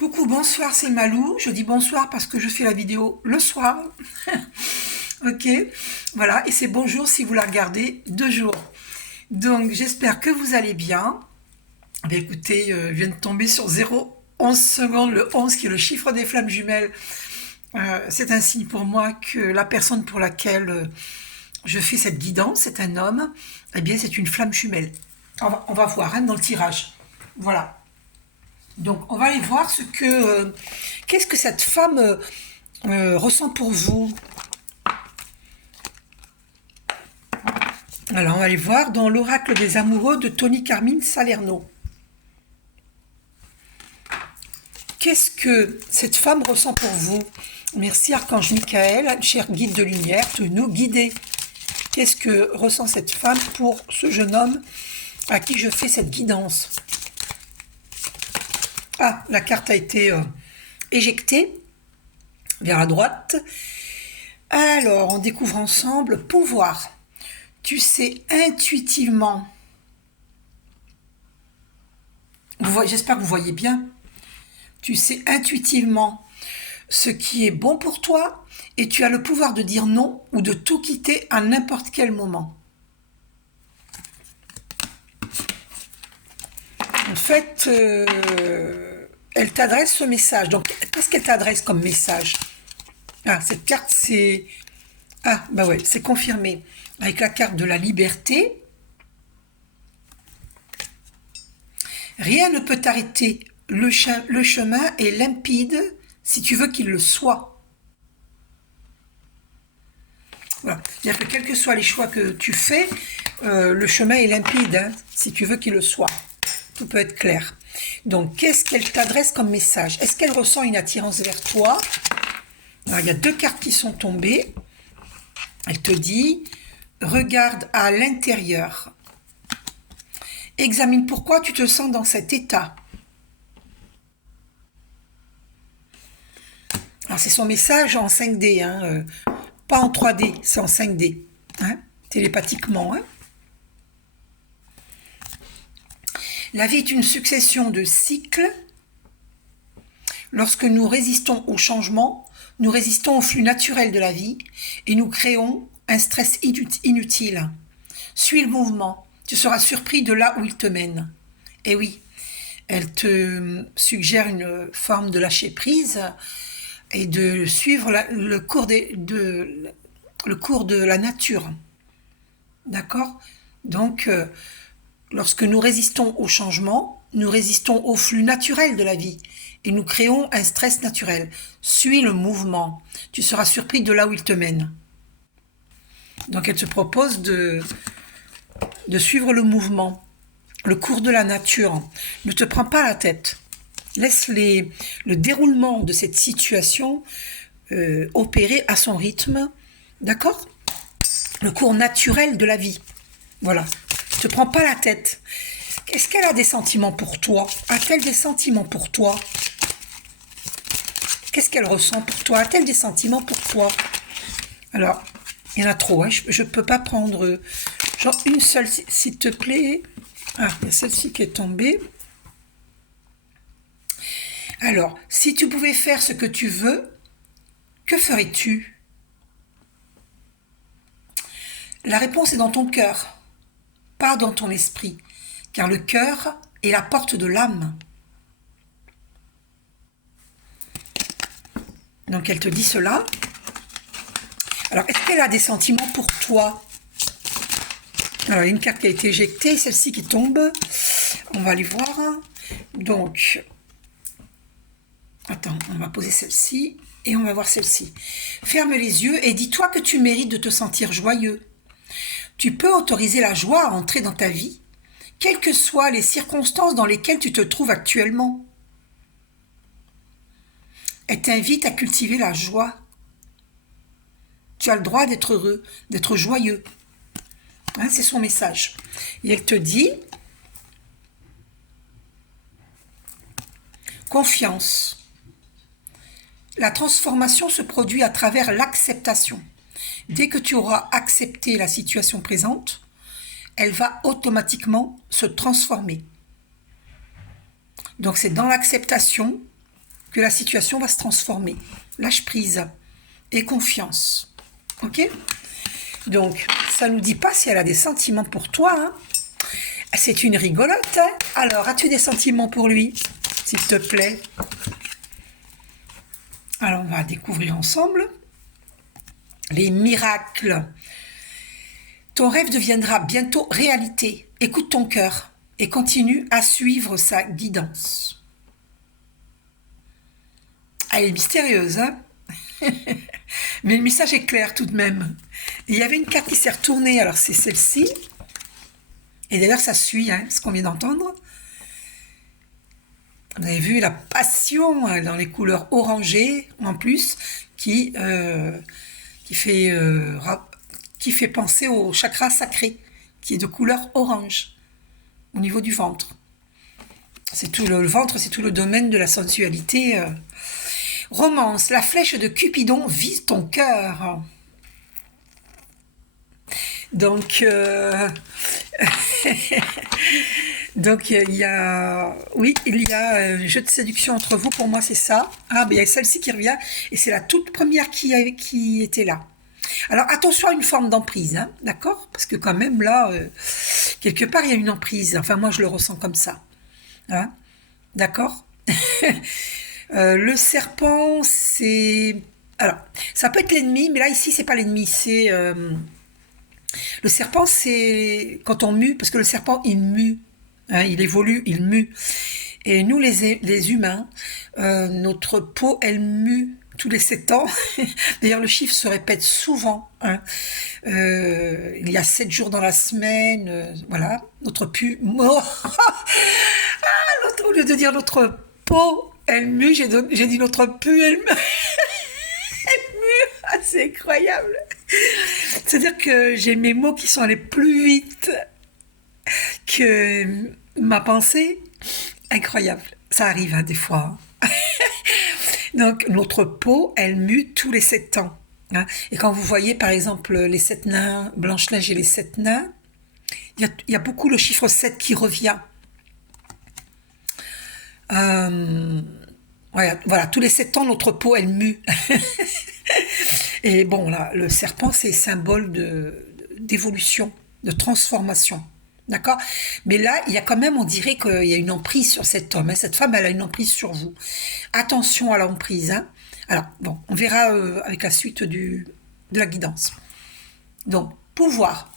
Coucou, bonsoir, c'est Malou. Je dis bonsoir parce que je fais la vidéo le soir. Ok, voilà, et c'est bonjour si vous la regardez de jour. Donc, j'espère que vous allez bien. Ben, écoutez, je viens de tomber sur 0,11 secondes, le 11 qui est le chiffre des flammes jumelles. C'est un signe pour moi que la personne pour laquelle je fais cette guidance, c'est un homme, eh bien, c'est une flamme jumelle. On va voir hein, dans le tirage. Voilà. Donc, on va aller voir qu'est-ce que cette femme ressent pour vous. Alors, on va aller voir dans l'oracle des amoureux de Tony Carmine Salerno. Qu'est-ce que cette femme ressent pour vous? Merci Archange Michael, cher guide de lumière, de nous guider. Qu'est-ce que ressent cette femme pour ce jeune homme à qui je fais cette guidance? Ah, la carte a été éjectée vers la droite. Alors, on découvre ensemble pouvoir. Tu sais intuitivement, j'espère que vous voyez bien, tu sais intuitivement ce qui est bon pour toi et tu as le pouvoir de dire non ou de tout quitter à n'importe quel moment. En fait, elle t'adresse ce message. Donc, qu'est-ce qu'elle t'adresse comme message? Ah, cette carte, c'est... Ah, bah ouais, c'est confirmé. Avec la carte de la liberté. Rien ne peut t'arrêter. Le chemin est limpide si tu veux qu'il le soit. Voilà. C'est-à-dire que quels que soient les choix que tu fais, le chemin est limpide hein, si tu veux qu'il le soit. Tout peut être clair. Donc, qu'est-ce qu'elle t'adresse comme message? Est-ce qu'elle ressent une attirance vers toi? Alors, il y a deux cartes qui sont tombées. Elle te dit, regarde à l'intérieur. Examine pourquoi tu te sens dans cet état. Alors, c'est son message en 5D, hein, pas en 3D, c'est en 5D, hein, télépathiquement. Hein. La vie est une succession de cycles. Lorsque nous résistons au changement, nous résistons au flux naturel de la vie et nous créons un stress inutile. Suis le mouvement, tu seras surpris de là où il te mène. Et oui, elle te suggère une forme de lâcher prise et de suivre le cours de la nature. D'accord? Donc, lorsque nous résistons au changement, nous résistons au flux naturel de la vie et nous créons un stress naturel. Suis le mouvement, tu seras surpris de là où il te mène. Donc elle te propose de suivre le mouvement, le cours de la nature. Ne te prends pas la tête. Laisse le déroulement de cette situation opérer à son rythme. D'accord? Le cours naturel de la vie. Voilà. Ne te prends pas la tête. Est-ce qu'elle a des sentiments pour toi? A-t-elle des sentiments pour toi? Qu'est-ce qu'elle ressent pour toi? A-t-elle des sentiments pour toi? Alors, il y en a trop. Hein. Je ne peux pas prendre genre une seule, s'il te plaît. Ah, il y a celle-ci qui est tombée. Alors, si tu pouvais faire ce que tu veux, que ferais-tu? La réponse est dans ton cœur, pas dans ton esprit, car le cœur est la porte de l'âme. Donc elle te dit cela. Alors, est-ce qu'elle a des sentiments pour toi? Alors, il y a une carte qui a été éjectée, celle-ci qui tombe. On va aller voir. Donc, attends, on va poser celle-ci et on va voir celle-ci. Ferme les yeux et dis-toi que tu mérites de te sentir joyeux. Tu peux autoriser la joie à entrer dans ta vie, quelles que soient les circonstances dans lesquelles tu te trouves actuellement. Elle t'invite à cultiver la joie. Tu as le droit d'être heureux, d'être joyeux. Hein, c'est son message. Et elle te dit, confiance. La transformation se produit à travers l'acceptation. Dès que tu auras accepté la situation présente, elle va automatiquement se transformer. Donc c'est dans l'acceptation que la situation va se transformer. Lâche prise et confiance. Ok? Donc, ça ne nous dit pas si elle a des sentiments pour toi. Hein. C'est une rigolote. Hein. Alors, as-tu des sentiments pour lui, s'il te plaît? Alors, on va découvrir ensemble les miracles. Ton rêve deviendra bientôt réalité. Écoute ton cœur et continue à suivre sa guidance. Elle est mystérieuse, hein? Mais le message est clair tout de même. Il y avait une carte qui s'est retournée, alors c'est celle-ci. Et d'ailleurs, ça suit hein, ce qu'on vient d'entendre. Vous avez vu la passion hein, dans les couleurs orangées, en plus, qui fait penser au chakra sacré, qui est de couleur orange, au niveau du ventre. C'est tout le ventre, c'est tout le domaine de la sensualité. Romance, la flèche de Cupidon vise ton cœur. Donc, donc il y a un jeu de séduction entre vous. Pour moi, c'est ça. Ah, ben il y a celle-ci qui revient et c'est la toute première qui était là. Alors attention à une forme d'emprise, hein, d'accord? Parce que quand même là, quelque part, il y a une emprise. Enfin, moi, je le ressens comme ça. Hein, d'accord? Le serpent, c'est... Alors, ça peut être l'ennemi, mais là, ici, c'est pas l'ennemi, c'est... Le serpent, c'est quand on mue, parce que le serpent, il mue, hein, il évolue, il mue. Et nous, les humains, notre peau, elle mue tous les 7 ans. D'ailleurs, le chiffre se répète souvent. Hein. Il y a 7 jours dans la semaine. Voilà, notre pu... Au lieu de dire notre peau, elle mue, j'ai dit notre pu, elle mue. Elle mue. Ah, c'est incroyable. C'est-à-dire que j'ai mes mots qui sont allés plus vite que ma pensée. Incroyable. Ça arrive hein, des fois. Donc, notre peau, elle mue tous les 7 ans. Hein. Et quand vous voyez, par exemple, les 7 nains, Blanche-Neige et les 7 nains, il y a beaucoup le chiffre 7 qui revient. Voilà, tous les 7 ans, notre peau, elle mue. Et bon, là, le serpent, c'est symbole d'évolution, de transformation. D'accord? Mais là, il y a quand même, on dirait qu'il y a une emprise sur cet homme. Hein. Cette femme, elle a une emprise sur vous. Attention à l'emprise. Hein. Alors, bon, on verra avec la suite de la guidance. Donc, pouvoir.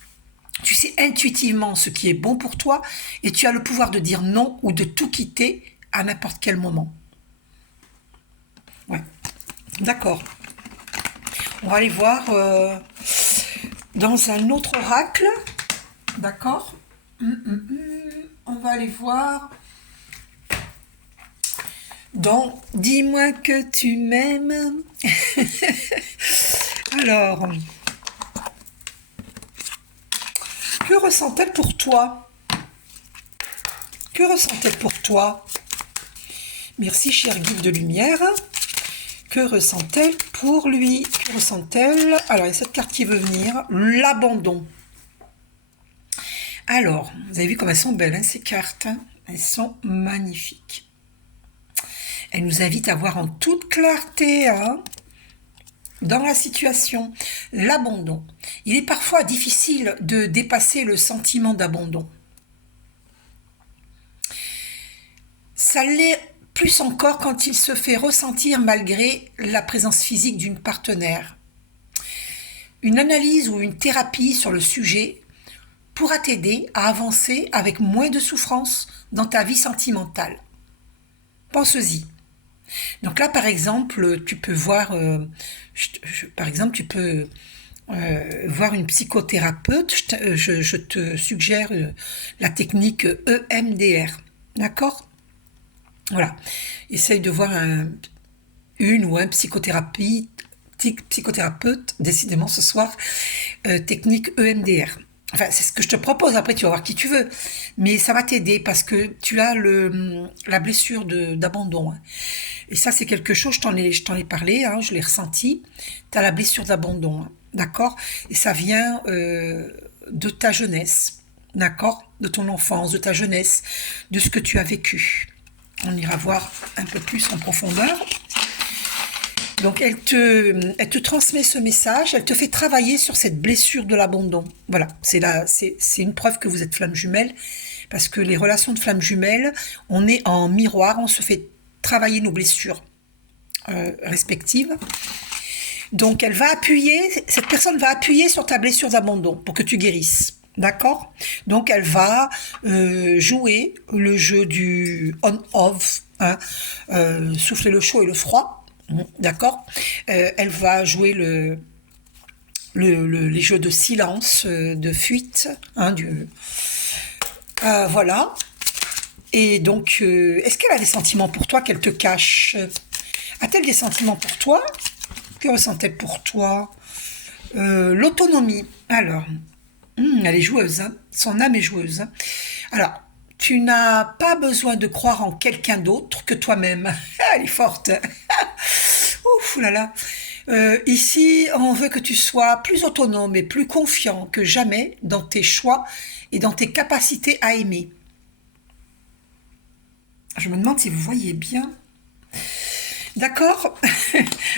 Tu sais intuitivement ce qui est bon pour toi et tu as le pouvoir de dire non ou de tout quitter à n'importe quel moment. Ouais, d'accord. On va aller voir dans un autre oracle. D'accord. On va aller voir dans Dis-moi que tu m'aimes. Alors, que ressent-elle pour toi? Que ressent-elle pour toi? Merci, cher guide de lumière. Que ressent-elle pour lui? Que ressent-elle? Alors, il y a cette carte qui veut venir. L'abandon. Alors, vous avez vu comme elles sont belles, hein, ces cartes. Hein, elles sont magnifiques. Elles nous invitent à voir en toute clarté hein, dans la situation l'abandon. Il est parfois difficile de dépasser le sentiment d'abandon. Ça l'est plus encore quand il se fait ressentir malgré la présence physique d'une partenaire. Une analyse ou une thérapie sur le sujet pourra t'aider à avancer avec moins de souffrance dans ta vie sentimentale. Pense-y. Donc là, par exemple, tu peux voir, voir une psychothérapeute. Je te suggère la technique EMDR. D'accord? Voilà. Essaye de voir une ou un psychothérapie psychothérapeute, décidément ce soir, technique EMDR. Enfin, c'est ce que je te propose, après tu vas voir qui tu veux. Mais ça va t'aider parce que tu as la blessure d'abandon. Hein. Et ça, c'est quelque chose, je t'en ai parlé, hein, je l'ai ressenti. Tu as la blessure d'abandon, hein, d'accord? Et ça vient de ta jeunesse, d'accord? De ton enfance, de ta jeunesse, de ce que tu as vécu. On ira voir un peu plus en profondeur. Donc elle te transmet ce message, elle te fait travailler sur cette blessure de l'abandon. Voilà, c'est une preuve que vous êtes flamme jumelle, parce que les relations de flamme jumelle, on est en miroir, on se fait travailler nos blessures respectives. Donc cette personne va appuyer sur ta blessure d'abandon pour que tu guérisses. D'accord? Donc elle va jouer le jeu du on-off, hein, souffler le chaud et le froid. D'accord. Elle va jouer les jeux de silence, de fuite, hein, voilà. Et donc, est-ce qu'elle a des sentiments pour toi qu'elle te cache? A-t-elle des sentiments pour toi? Que ressent-elle pour toi? L'autonomie. Alors, elle est joueuse, hein. Son âme est joueuse, hein. Alors, tu n'as pas besoin de croire en quelqu'un d'autre que toi-même. Elle est forte. Ouf là là. Ici, on veut que tu sois plus autonome et plus confiant que jamais dans tes choix et dans tes capacités à aimer. Je me demande si vous voyez bien. D'accord.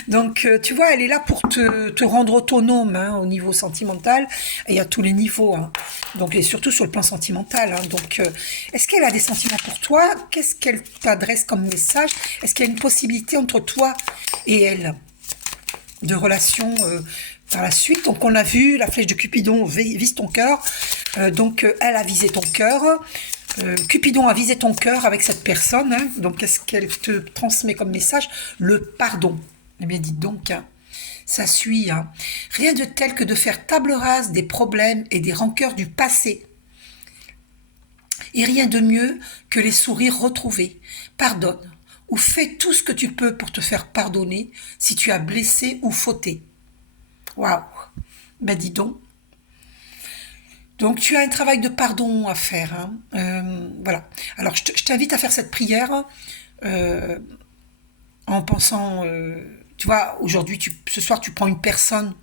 Donc, tu vois, elle est là pour te rendre autonome, hein, au niveau sentimental et à tous les niveaux, hein. Donc, et surtout sur le plan sentimental, hein. Donc, est-ce qu'elle a des sentiments pour toi? Qu'est-ce qu'elle t'adresse comme message? Est-ce qu'il y a une possibilité entre toi et elle de relation par la suite? Donc, on a vu la flèche de Cupidon vise ton cœur. Donc, elle a visé ton cœur. Cupidon a visé ton cœur avec cette personne, hein. Donc, qu'est-ce qu'elle te transmet comme message? Le pardon. Eh bien, dites donc, hein, ça suit, hein. Rien de tel que de faire table rase des problèmes et des rancœurs du passé. Et rien de mieux que les sourires retrouvés. Pardonne, ou fais tout ce que tu peux pour te faire pardonner si tu as blessé ou fauté. Waouh! Ben, dis donc. Donc, tu as un travail de pardon à faire, hein. Voilà. Alors, je t'invite à faire cette prière euh, en pensant, tu vois, aujourd'hui, ce soir, tu prends une personne,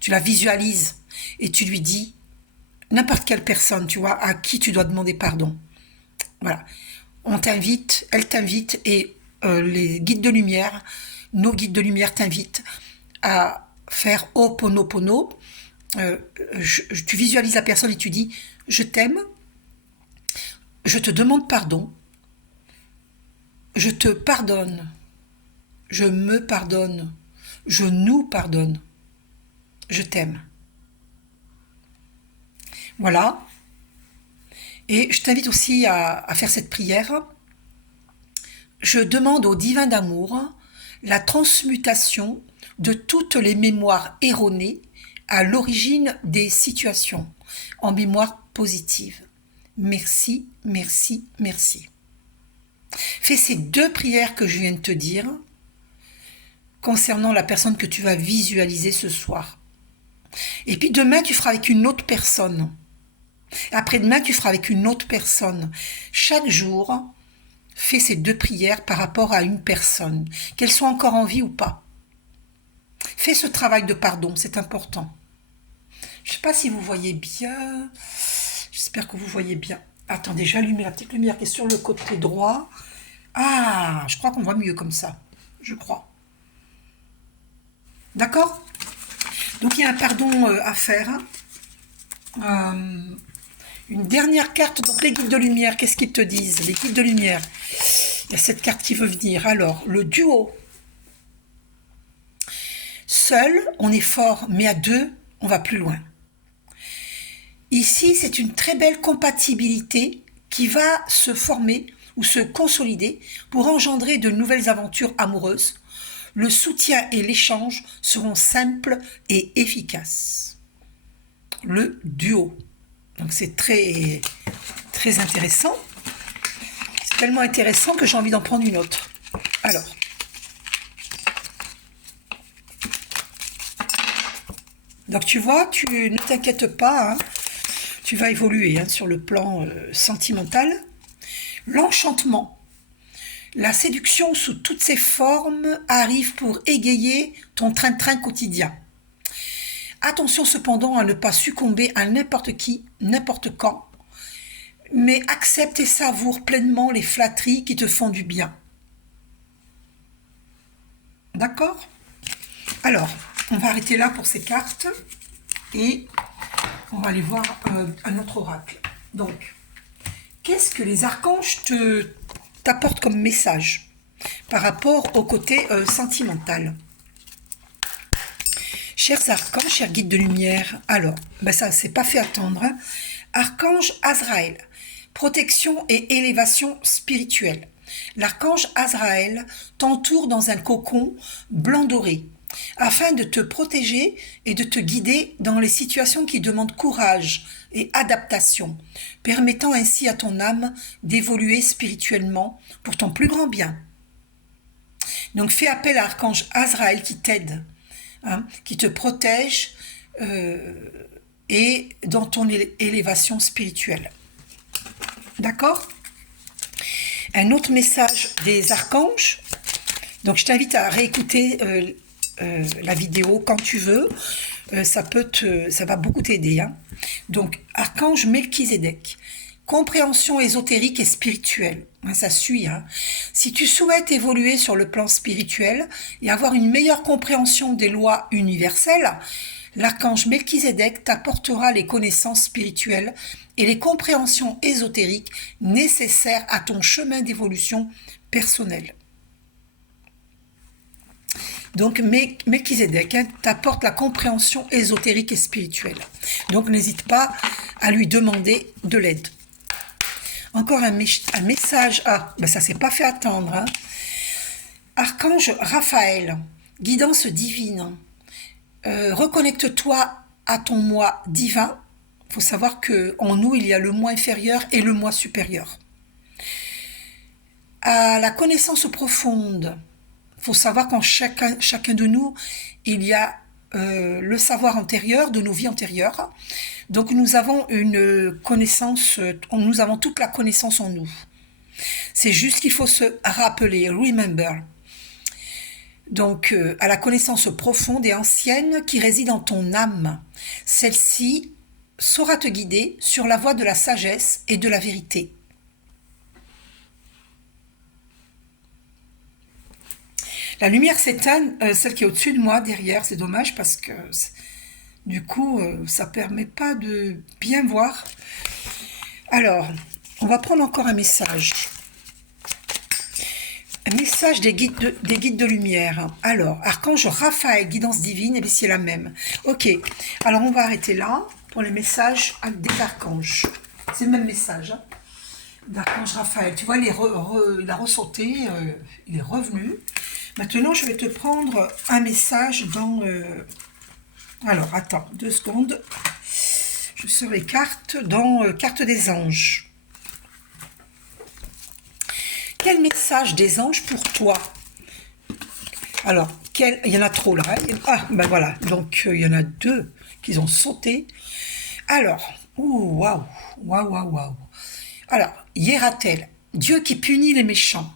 tu la visualises et tu lui dis, n'importe quelle personne, tu vois, à qui tu dois demander pardon. Voilà. On t'invite, elle t'invite et les guides de lumière, nos guides de lumière t'invitent à faire Ho'oponopono. Tu visualises la personne et tu dis je t'aime, je te demande pardon, je te pardonne, je me pardonne, je nous pardonne, je t'aime. Voilà. Et je t'invite aussi à faire cette prière. Je demande au divin d'amour la transmutation de toutes les mémoires erronées à l'origine des situations en mémoire positive. Merci, merci, merci. Fais ces 2 prières que je viens de te dire concernant la personne que tu vas visualiser ce soir. Et puis demain, tu feras avec une autre personne. Après-demain, tu feras avec une autre personne. Chaque jour, fais ces 2 prières par rapport à une personne, qu'elle soit encore en vie ou pas. Fais ce travail de pardon, c'est important. Je ne sais pas si vous voyez bien. J'espère que vous voyez bien. Attendez, j'ai allumé la petite lumière qui est sur le côté droit. Ah, je crois qu'on voit mieux comme ça. Je crois. D'accord? Donc il y a un pardon à faire. Une dernière carte, donc les guides de lumière, qu'est-ce qu'ils te disent? Les guides de lumière. Il y a cette carte qui veut venir. Alors, le duo. Seul, on est fort, mais à 2, on va plus loin. Ici, c'est une très belle compatibilité qui va se former ou se consolider pour engendrer de nouvelles aventures amoureuses. Le soutien et l'échange seront simples et efficaces. Le duo. Donc c'est très, très intéressant. C'est tellement intéressant que j'ai envie d'en prendre une autre. Alors. Donc tu vois, ne t'inquiète pas, hein. Tu vas évoluer, hein, sur le plan sentimental. L'enchantement, la séduction sous toutes ses formes arrive pour égayer ton train-train quotidien. Attention cependant à ne pas succomber à n'importe qui, n'importe quand, mais accepte et savoure pleinement les flatteries qui te font du bien. D'accord? Alors, on va arrêter là pour ces cartes et on va aller voir un autre oracle. Donc, qu'est-ce que les archanges t'apportent comme message par rapport au côté sentimental? Chers archanges, chers guides de lumière, alors, ça c'est pas fait attendre. Hein. Archange Azraël, protection et élévation spirituelle. L'archange Azraël t'entoure dans un cocon blanc doré, afin de te protéger et de te guider dans les situations qui demandent courage et adaptation, permettant ainsi à ton âme d'évoluer spirituellement pour ton plus grand bien. Donc fais appel à l'archange Azraël qui t'aide, hein, qui te protège et dans ton élévation spirituelle. D'accord? Un autre message des archanges. Donc je t'invite à réécouter la vidéo quand tu veux. Ça va beaucoup t'aider. Hein. Donc archange Melchizedek. Compréhension ésotérique et spirituelle. Ça suit. Hein. Si tu souhaites évoluer sur le plan spirituel et avoir une meilleure compréhension des lois universelles, l'archange Melchizedek t'apportera les connaissances spirituelles et les compréhensions ésotériques nécessaires à ton chemin d'évolution personnelle. Donc Melchizedek t'apporte la compréhension ésotérique et spirituelle. Donc n'hésite pas à lui demander de l'aide. Encore un message. Ça s'est pas fait attendre. Hein. Archange Raphaël, guidance divine. Reconnecte-toi à ton moi divin. Il faut savoir qu'en nous, il y a le moi inférieur et le moi supérieur. À la connaissance profonde. Il faut savoir qu'en chacun de nous, il y a le savoir antérieur de nos vies antérieures. Donc nous avons une connaissance, nous avons toute la connaissance en nous. C'est juste qu'il faut se rappeler, remember. Donc à la connaissance profonde et ancienne qui réside en ton âme. Celle-ci saura te guider sur la voie de la sagesse et de la vérité. La lumière s'éteint, celle qui est au-dessus de moi, derrière, c'est dommage parce que du coup, ça ne permet pas de bien voir. Alors, on va prendre encore un message. Un message des guides de lumière. Alors, archange Raphaël, guidance divine, et c'est la même. Ok, alors on va arrêter là pour les messages des archanges. C'est le même message. Hein, d'archange Raphaël. Tu vois, il a ressauté, il est revenu. Maintenant, je vais te prendre un message dans... Alors, attends, 2 secondes. Je sors les cartes dans Carte des anges. Quel message des anges pour toi? Alors, il y en a trop là. Hein. Voilà. Donc, il y en a 2 qui ont sauté. Alors, waouh. Alors, Hiératel, Dieu qui punit les méchants.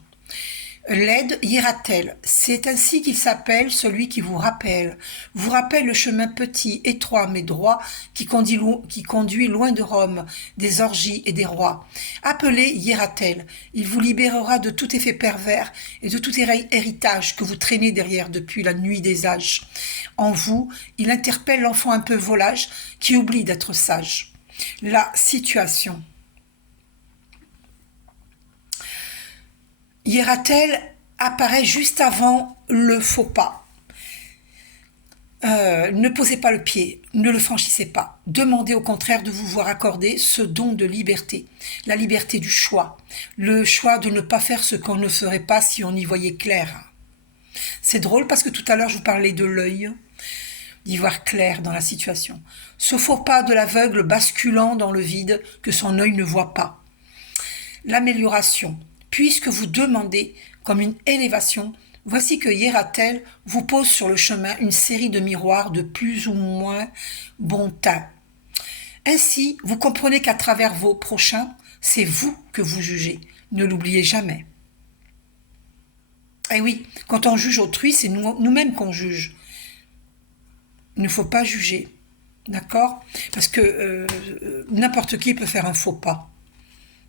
L'aide Hiératel, c'est ainsi qu'il s'appelle, celui qui vous rappelle le chemin petit, étroit mais droit qui conduit loin de Rome, des orgies et des rois. Appelez Hiératel, il vous libérera de tout effet pervers et de tout héritage que vous traînez derrière depuis la nuit des âges. En vous, il interpelle l'enfant un peu volage qui oublie d'être sage. La situation. Hiératel apparaît juste avant le faux pas. Ne posez pas le pied, ne le franchissez pas. Demandez au contraire de vous voir accorder ce don de liberté, la liberté du choix, le choix de ne pas faire ce qu'on ne ferait pas si on y voyait clair. C'est drôle parce que tout à l'heure je vous parlais de l'œil, d'y voir clair dans la situation. Ce faux pas de l'aveugle basculant dans le vide que son œil ne voit pas. L'amélioration. Puisque vous demandez comme une élévation, voici que Hiératel vous pose sur le chemin une série de miroirs de plus ou moins bon teint. Ainsi, vous comprenez qu'à travers vos prochains, c'est vous que vous jugez. Ne l'oubliez jamais. Et oui, quand on juge autrui, c'est nous-mêmes qu'on juge. Il ne faut pas juger. D'accord? Parce que n'importe qui peut faire un faux pas.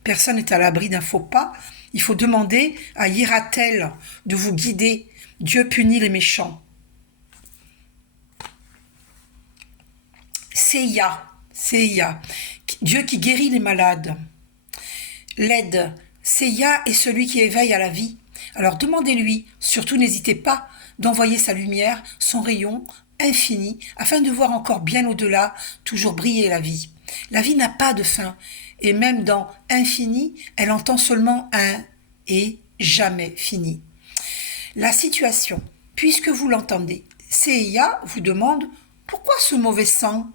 Personne n'est à l'abri d'un faux pas. Il faut demander à Yiratel de vous guider. Dieu punit les méchants. Seiya, Dieu qui guérit les malades. L'aide, Seiya est celui qui éveille à la vie. Alors demandez-lui, surtout n'hésitez pas d'envoyer sa lumière, son rayon infini, afin de voir encore bien au-delà, toujours briller la vie. La vie n'a pas de fin, et même dans infini, elle entend seulement un et jamais fini. La situation, puisque vous l'entendez, Seiya vous demande pourquoi ce mauvais sang?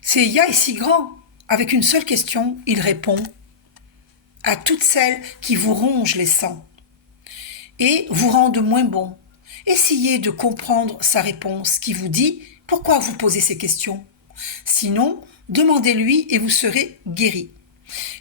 Seiya est si grand. Avec une seule question, il répond à toutes celles qui vous rongent les sangs et vous rendent moins bon. Essayez de comprendre sa réponse qui vous dit pourquoi vous posez ces questions. Sinon, demandez-lui et vous serez guéri.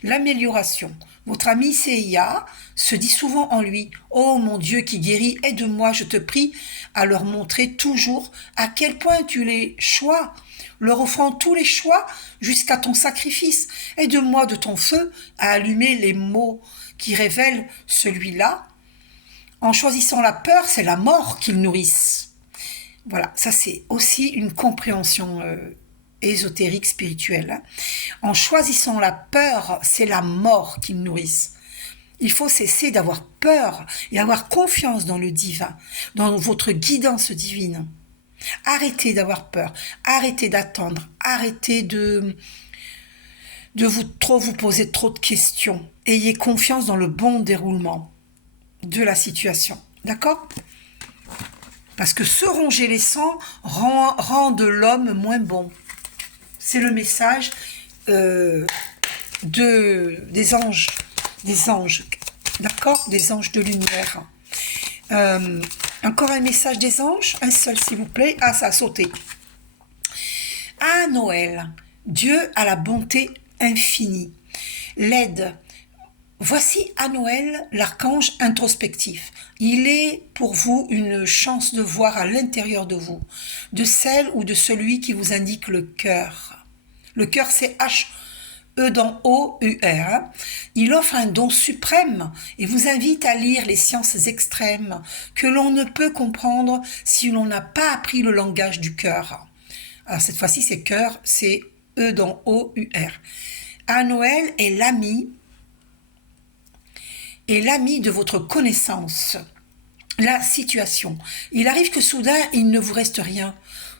L'amélioration. Votre ami Seiya se dit souvent en lui « Oh mon Dieu qui guérit, aide-moi, je te prie » à leur montrer toujours à quel point tu les choix, leur offrant tous les choix jusqu'à ton sacrifice. Aide-moi de ton feu à allumer les mots qui révèlent celui-là. En choisissant la peur, c'est la mort qu'ils nourrissent. Voilà, ça c'est aussi une compréhension ésotérique, spirituelle. En choisissant la peur, c'est la mort qu'ils nourrissent. Il faut cesser d'avoir peur et avoir confiance dans le divin, dans votre guidance divine. Arrêtez d'avoir peur, arrêtez d'attendre, arrêtez de vous poser trop de questions. Ayez confiance dans le bon déroulement de la situation. D'accord ? Parce que se ronger les sangs rend de l'homme moins bon. C'est le message des anges. D'accord ? Des anges de lumière. Encore un message des anges, un seul s'il vous plaît. Ah, ça a sauté. À Noël, Dieu a la bonté infinie. L'aide. Voici à Noël l'archange introspectif. Il est pour vous une chance de voir à l'intérieur de vous, de celle ou de celui qui vous indique le cœur. Le cœur, c'est H-E dans O-U-R. Il offre un don suprême et vous invite à lire les sciences extrêmes que l'on ne peut comprendre si l'on n'a pas appris le langage du cœur. Alors cette fois-ci, c'est cœur, c'est E dans O-U-R. À Noël est l'ami de votre connaissance, la situation. Il arrive que soudain, il ne vous reste rien.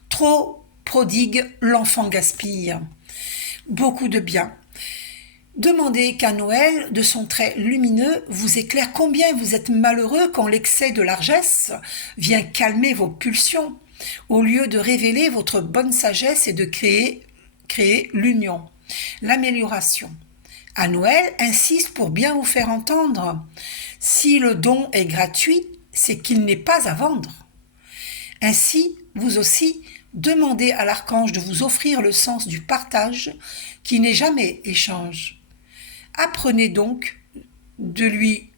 Trop prodigue, l'enfant gaspille. Beaucoup de bien. Demandez qu'à Noël, de son trait lumineux, vous éclaire combien vous êtes malheureux quand l'excès de largesse vient calmer vos pulsions, au lieu de révéler votre bonne sagesse et de créer l'union, l'amélioration. À Noël, insiste pour bien vous faire entendre. Si le don est gratuit, c'est qu'il n'est pas à vendre. Ainsi, vous aussi, demandez à l'archange de vous offrir le sens du partage qui n'est jamais échange. Apprenez donc de lui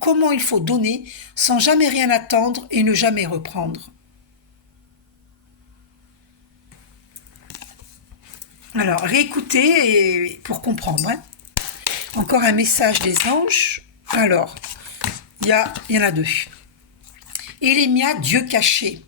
comment il faut donner sans jamais rien attendre et ne jamais reprendre. Alors, réécoutez pour comprendre. Encore un message des anges. Alors, il y en a deux. Élémia, Dieu caché.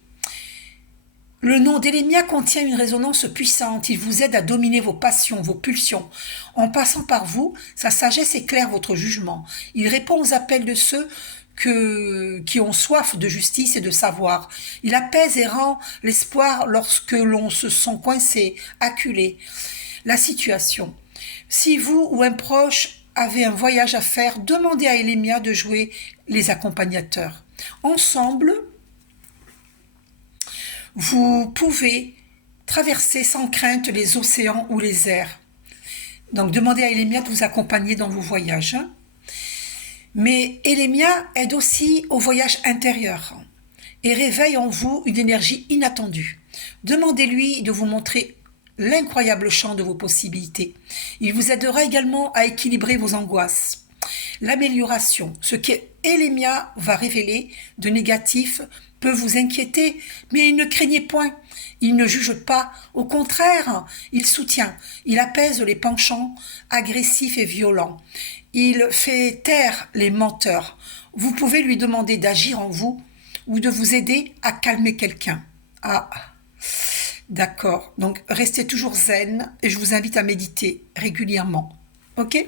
Le nom d'Élémia contient une résonance puissante. Il vous aide à dominer vos passions, vos pulsions. En passant par vous, sa sagesse éclaire votre jugement. Il répond aux appels de ceux qui ont soif de justice et de savoir. Il apaise et rend l'espoir lorsque l'on se sent coincé, acculé. La situation. Si vous ou un proche avez un voyage à faire, demandez à Élémia de jouer les accompagnateurs. Ensemble, vous pouvez traverser sans crainte les océans ou les airs. Donc demandez à Élémia de vous accompagner dans vos voyages. Mais Élémia aide aussi au voyage intérieur et réveille en vous une énergie inattendue. Demandez-lui de vous montrer l'incroyable champ de vos possibilités. Il vous aidera également à équilibrer vos angoisses. L'amélioration, ce que Elémia va révéler de négatif peut vous inquiéter, mais ne craignez point. Il ne juge pas, au contraire, il soutient, il apaise les penchants agressifs et violents. Il fait taire les menteurs. Vous pouvez lui demander d'agir en vous ou de vous aider à calmer quelqu'un. Ah, d'accord. Donc, restez toujours zen et je vous invite à méditer régulièrement. Ok?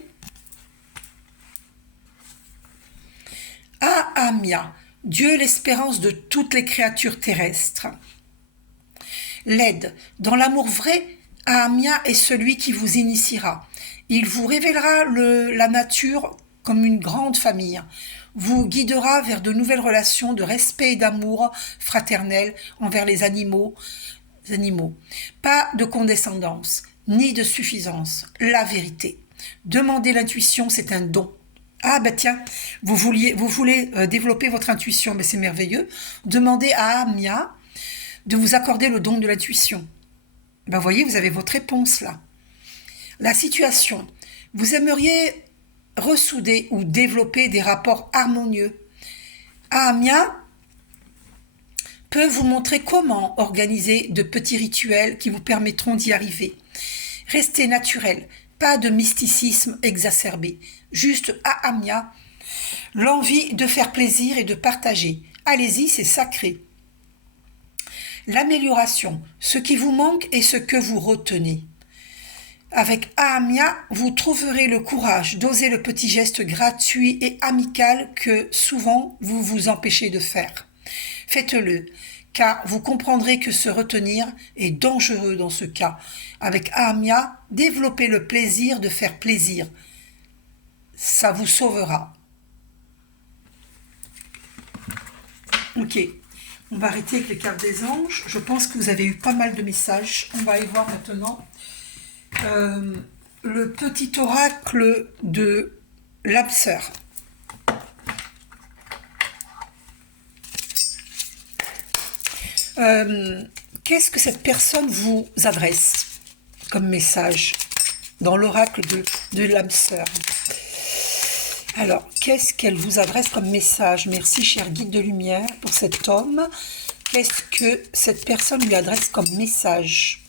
Ah, Amia, Dieu l'espérance de toutes les créatures terrestres. L'aide, dans l'amour vrai, Ahamia est celui qui vous initiera. Il vous révélera la nature comme une grande famille, vous guidera vers de nouvelles relations de respect et d'amour fraternel envers les animaux. Pas de condescendance, ni de suffisance, la vérité. Demander l'intuition, c'est un don. Ah ben tiens, vous voulez développer votre intuition, mais c'est merveilleux. Demandez à Amia de vous accorder le don de l'intuition. Ben voyez, vous avez votre réponse là. La situation. Vous aimeriez ressouder ou développer des rapports harmonieux. Amia peut vous montrer comment organiser de petits rituels qui vous permettront d'y arriver. Restez naturel, pas de mysticisme exacerbé. Juste Ahamia, l'envie de faire plaisir et de partager. Allez-y, c'est sacré. L'amélioration, ce qui vous manque et ce que vous retenez. Avec Ahamia, vous trouverez le courage d'oser le petit geste gratuit et amical que souvent vous vous empêchez de faire. Faites-le, car vous comprendrez que se retenir est dangereux dans ce cas. Avec Ahamia, développez le plaisir de faire plaisir. Ça vous sauvera. Ok, on va arrêter avec les cartes des anges. Je pense que vous avez eu pas mal de messages. On va aller voir maintenant le petit oracle de l'âme sœur. Qu'est-ce que cette personne vous adresse comme message dans l'oracle de l'âme sœur? Alors, qu'est-ce qu'elle vous adresse comme message? Merci, cher guide de lumière, pour cet homme. Qu'est-ce que cette personne lui adresse comme message?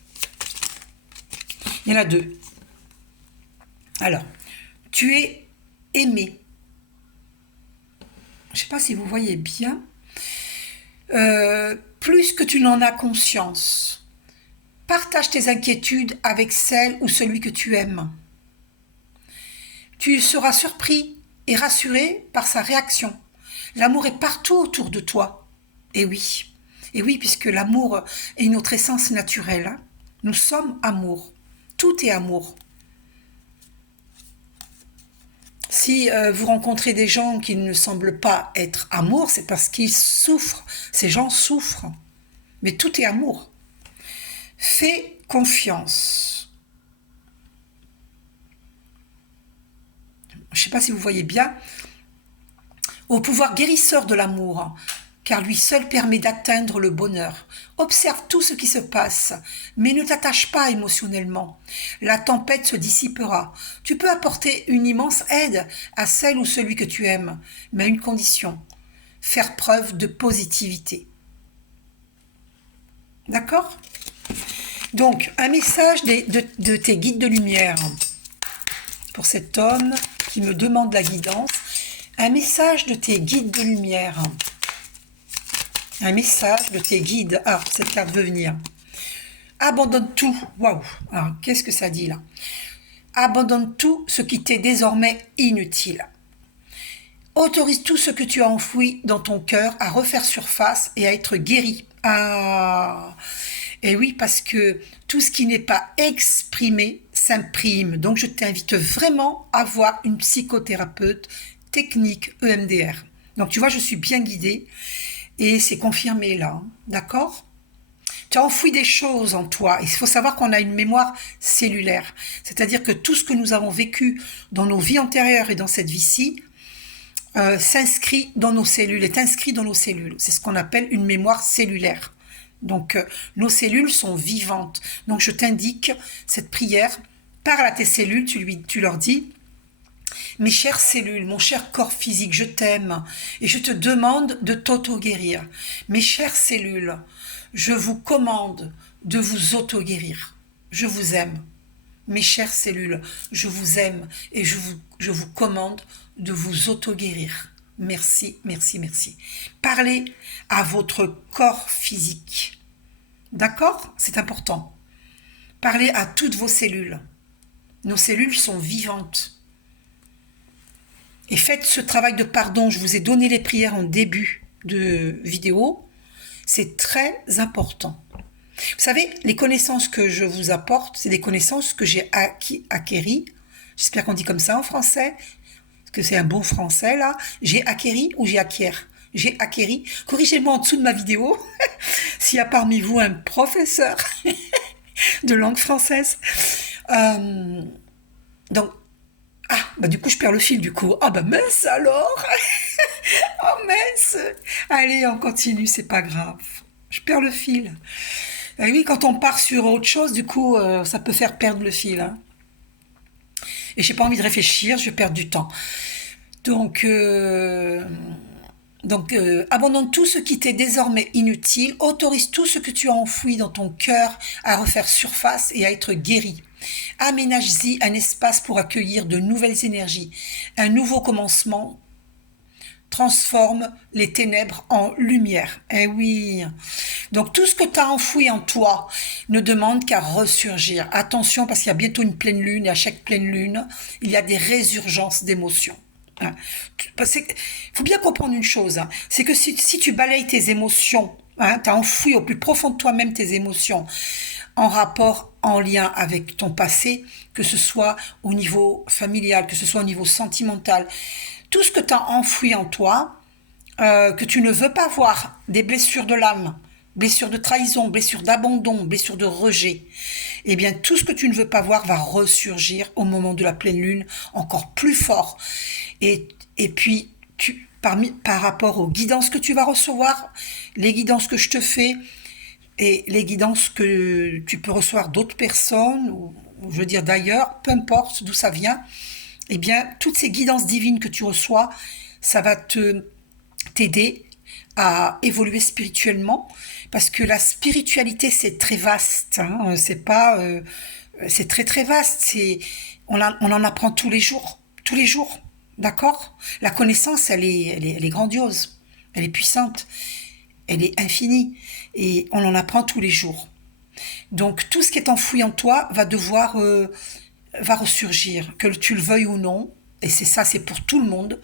Il y en a deux. Alors, tu es aimé. Je ne sais pas si vous voyez bien. Plus que tu n'en as conscience. Partage tes inquiétudes avec celle ou celui que tu aimes. Tu seras surpris et rassuré par sa réaction. L'amour est partout autour de toi. Et oui, puisque l'amour est notre essence naturelle. Hein. Nous sommes amour. Tout est amour. Si vous rencontrez des gens qui ne semblent pas être amour, c'est parce qu'ils souffrent. Ces gens souffrent. Mais tout est amour. Fais confiance. Je ne sais pas si vous voyez bien. Au pouvoir guérisseur de l'amour, car lui seul permet d'atteindre le bonheur. Observe tout ce qui se passe, mais ne t'attache pas émotionnellement. La tempête se dissipera. Tu peux apporter une immense aide à celle ou celui que tu aimes, mais à une condition, faire preuve de positivité. D'accord? Donc, un message de tes guides de lumière pour cet homme qui me demande la guidance. Un message de tes guides de lumière. Un message de tes guides. Ah, cette carte veut venir. Abandonne tout. Waouh. Alors, qu'est-ce que ça dit là? Abandonne tout ce qui t'est désormais inutile. Autorise tout ce que tu as enfoui dans ton cœur à refaire surface et à être guéri. Ah. Et oui, parce que tout ce qui n'est pas exprimé s'imprime. Donc, je t'invite vraiment à voir une psychothérapeute technique EMDR. Donc, tu vois, je suis bien guidée et c'est confirmé là. D'accord? Tu as enfoui des choses en toi. Il faut savoir qu'on a une mémoire cellulaire. C'est-à-dire que tout ce que nous avons vécu dans nos vies antérieures et dans cette vie-ci s'inscrit dans nos cellules, est inscrit dans nos cellules. C'est ce qu'on appelle une mémoire cellulaire. Donc, nos cellules sont vivantes. Donc, je t'indique cette prière. Parle à tes cellules, tu leur dis Mes chères cellules, mon cher corps physique, je t'aime et je te demande de t'auto-guérir. Mes chères cellules, je vous commande de vous auto-guérir. Je vous aime. Mes chères cellules, je vous aime et je vous commande de vous auto-guérir. Merci, merci, merci. Parlez à votre corps physique. D'accord? C'est important. Parlez à toutes vos cellules. Nos cellules sont vivantes. Et faites ce travail de pardon. Je vous ai donné les prières en début de vidéo. C'est très important. Vous savez, les connaissances que je vous apporte, c'est des connaissances que j'ai acquéries. J'espère qu'on dit comme ça en français, parce que c'est un bon français là. J'ai acquéri ou j'ai acquiert? J'ai acquéri. Corrigez-moi en dessous de ma vidéo s'il y a parmi vous un professeur de langue française. Donc, du coup, je perds le fil, du coup. Ah, mince, alors. Oh, mince. Allez, on continue, c'est pas grave. Je perds le fil. Et oui, quand on part sur autre chose, du coup, ça peut faire perdre le fil. Hein. Et j'ai pas envie de réfléchir, je vais perdre du temps. Donc, abandonne tout ce qui t'est désormais inutile, autorise tout ce que tu as enfoui dans ton cœur à refaire surface et à être guéri. Aménage-y un espace pour accueillir de nouvelles énergies. Un nouveau commencement transforme les ténèbres en lumière. Eh oui. Donc tout ce que tu as enfoui en toi ne demande qu'à ressurgir. Attention parce qu'il y a bientôt une pleine lune et à chaque pleine lune, il y a des résurgences d'émotions. Il faut bien comprendre une chose, c'est que si tu balayes tes émotions, tu as enfoui au plus profond de toi-même tes émotions, en rapport, en lien avec ton passé, que ce soit au niveau familial, que ce soit au niveau sentimental, tout ce que tu as enfoui en toi, que tu ne veux pas voir, des blessures de l'âme, blessures de trahison, blessures d'abandon, blessures de rejet, eh bien tout ce que tu ne veux pas voir va ressurgir au moment de la pleine lune, encore plus fort. Et puis, par rapport aux guidances que tu vas recevoir, les guidances que je te fais, et les guidances que tu peux recevoir d'autres personnes, ou je veux dire d'ailleurs, peu importe d'où ça vient, eh bien, toutes ces guidances divines que tu reçois, ça va t'aider à évoluer spirituellement, parce que la spiritualité, c'est très vaste, hein, c'est très très vaste, on en apprend tous les jours, d'accord? La connaissance, elle est grandiose, elle est puissante, elle est infinie, et on en apprend tous les jours. Donc tout ce qui est enfoui en toi va ressurgir, que tu le veuilles ou non, et c'est pour tout le monde.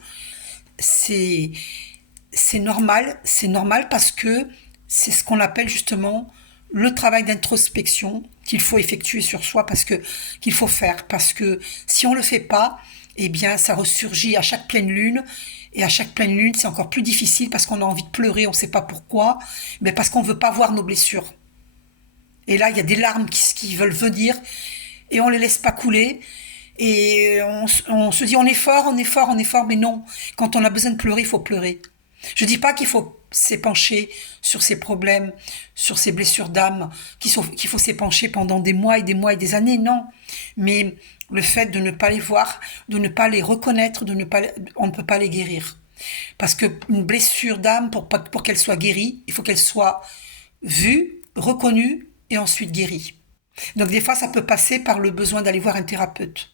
C'est normal parce que c'est ce qu'on appelle justement le travail d'introspection qu'il faut effectuer sur soi, qu'il faut faire, parce que si on le fait pas, eh bien ça ressurgit à chaque pleine lune. Et à chaque pleine lune, c'est encore plus difficile parce qu'on a envie de pleurer, on ne sait pas pourquoi, mais parce qu'on ne veut pas voir nos blessures. Et là, il y a des larmes qui veulent venir et on ne les laisse pas couler. Et on se dit on est fort, mais non. Quand on a besoin de pleurer, il faut pleurer. Je ne dis pas qu'il faut s'épancher sur ses problèmes, sur ses blessures d'âme, qu'il faut s'épancher pendant des mois et des mois et des années, non. Mais le fait de ne pas les voir, de ne pas les reconnaître, on ne peut pas les guérir. Parce qu'une blessure d'âme, pour qu'elle soit guérie, il faut qu'elle soit vue, reconnue et ensuite guérie. Donc des fois, ça peut passer par le besoin d'aller voir un thérapeute.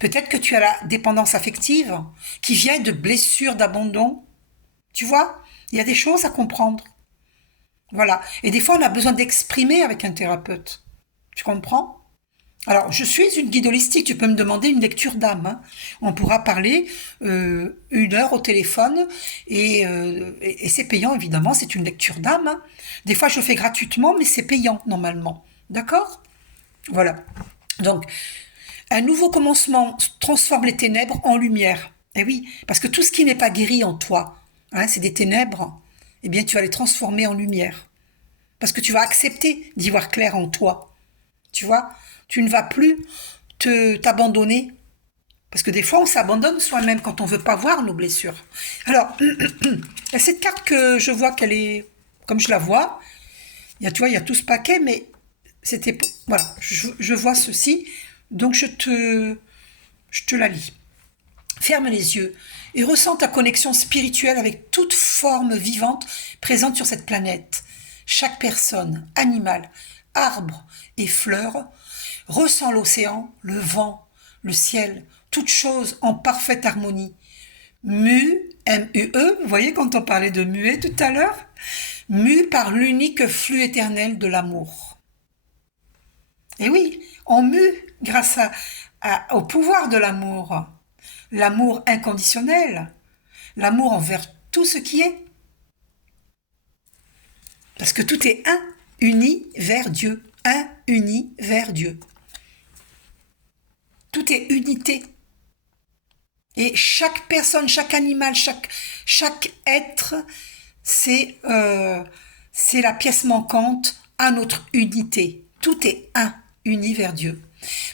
Peut-être que tu as la dépendance affective qui vient de blessures d'abandon. Tu vois, il y a des choses à comprendre. Voilà. Et des fois, on a besoin d'exprimer avec un thérapeute. Tu comprends ? Alors, je suis une guide holistique, tu peux me demander une lecture d'âme. Hein. On pourra parler 1 heure au téléphone et c'est payant, évidemment, c'est une lecture d'âme. Hein. Des fois, je le fais gratuitement, mais c'est payant, normalement. D'accord ? Voilà. Donc, un nouveau commencement transforme les ténèbres en lumière. Eh oui, parce que tout ce qui n'est pas guéri en toi, c'est des ténèbres, eh bien, tu vas les transformer en lumière. Parce que tu vas accepter d'y voir clair en toi. Tu vois ? Tu ne vas plus t'abandonner. Parce que des fois, on s'abandonne soi-même quand on ne veut pas voir nos blessures. Alors, cette carte que je vois qu'elle est, comme je la vois, il y a tout ce paquet, mais c'était... Voilà, je vois ceci, donc je te la lis. Ferme les yeux et ressens ta connexion spirituelle avec toute forme vivante présente sur cette planète. Chaque personne, animal, arbre et fleur ressent l'océan, le vent, le ciel, toute chose en parfaite harmonie. Mu, M-U-E, vous voyez quand on parlait de muet tout à l'heure, mu par l'unique flux éternel de l'amour. Et oui, on mue grâce au pouvoir de l'amour. L'amour inconditionnel, l'amour envers tout ce qui est. Parce que tout est un, uni vers Dieu. Un, uni vers Dieu. Tout est unité. Et chaque personne, chaque animal, chaque être, c'est la pièce manquante à notre unité. Tout est un, uni vers Dieu.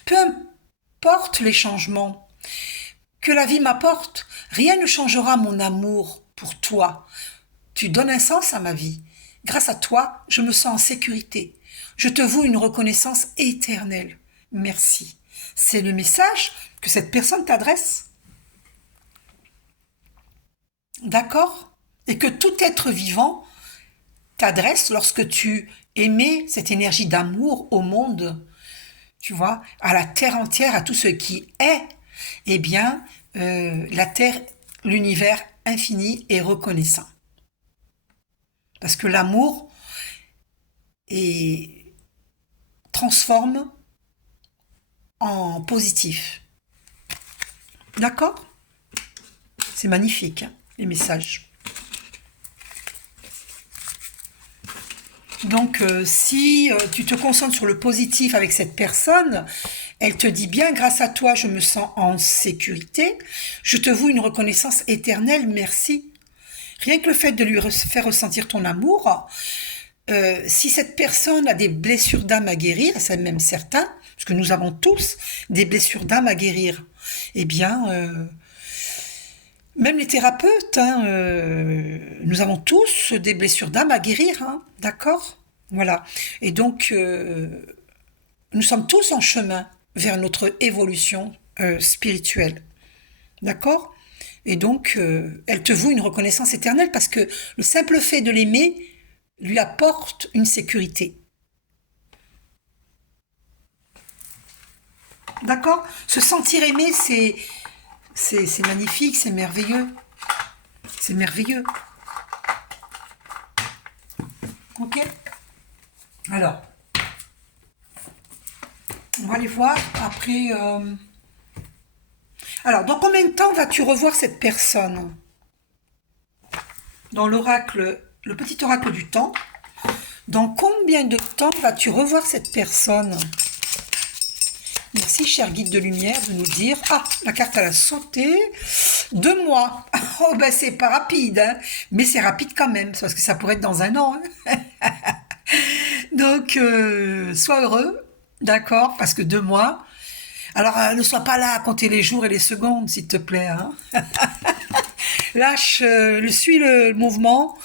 Peu importe les changements que la vie m'apporte, rien ne changera mon amour pour toi. Tu donnes un sens à ma vie. Grâce à toi, je me sens en sécurité. Je te voue une reconnaissance éternelle. Merci. C'est le message que cette personne t'adresse. D'accord? Et que tout être vivant t'adresse lorsque tu émets cette énergie d'amour au monde, tu vois, à la terre entière, à tout ce qui est. Eh bien, la Terre, l'univers infini est reconnaissant. Parce que l'amour transforme en positif. D'accord? C'est magnifique, hein, les messages. Donc, si tu te concentres sur le positif avec cette personne, elle te dit bien, grâce à toi, je me sens en sécurité. Je te voue une reconnaissance éternelle, merci. Rien que le fait de lui faire ressentir ton amour, si cette personne a des blessures d'âme à guérir, c'est même certain, parce que nous avons tous des blessures d'âme à guérir, eh bien, même les thérapeutes, hein, nous avons tous des blessures d'âme à guérir, hein, d'accord? Voilà. Et donc, nous sommes tous en chemin vers notre évolution spirituelle. D'accord? Et donc, elle te voue une reconnaissance éternelle parce que le simple fait de l'aimer lui apporte une sécurité. D'accord? Se sentir aimé, c'est magnifique, c'est merveilleux. C'est merveilleux. Ok? Alors, on va aller voir après. Alors, dans combien de temps vas-tu revoir cette personne? Dans l'oracle, le petit oracle du temps. Dans combien de temps vas-tu revoir cette personne? Merci, cher guide de lumière, de nous dire... Ah, la carte, elle a sauté. 2 mois. Oh, ben, c'est pas rapide, hein, mais c'est rapide quand même, parce que ça pourrait être dans 1 an. Hein. Donc, sois heureux, d'accord, parce que 2 mois... Alors, ne sois pas là à compter les jours et les secondes, s'il te plaît. Hein. Lâche, suis le mouvement,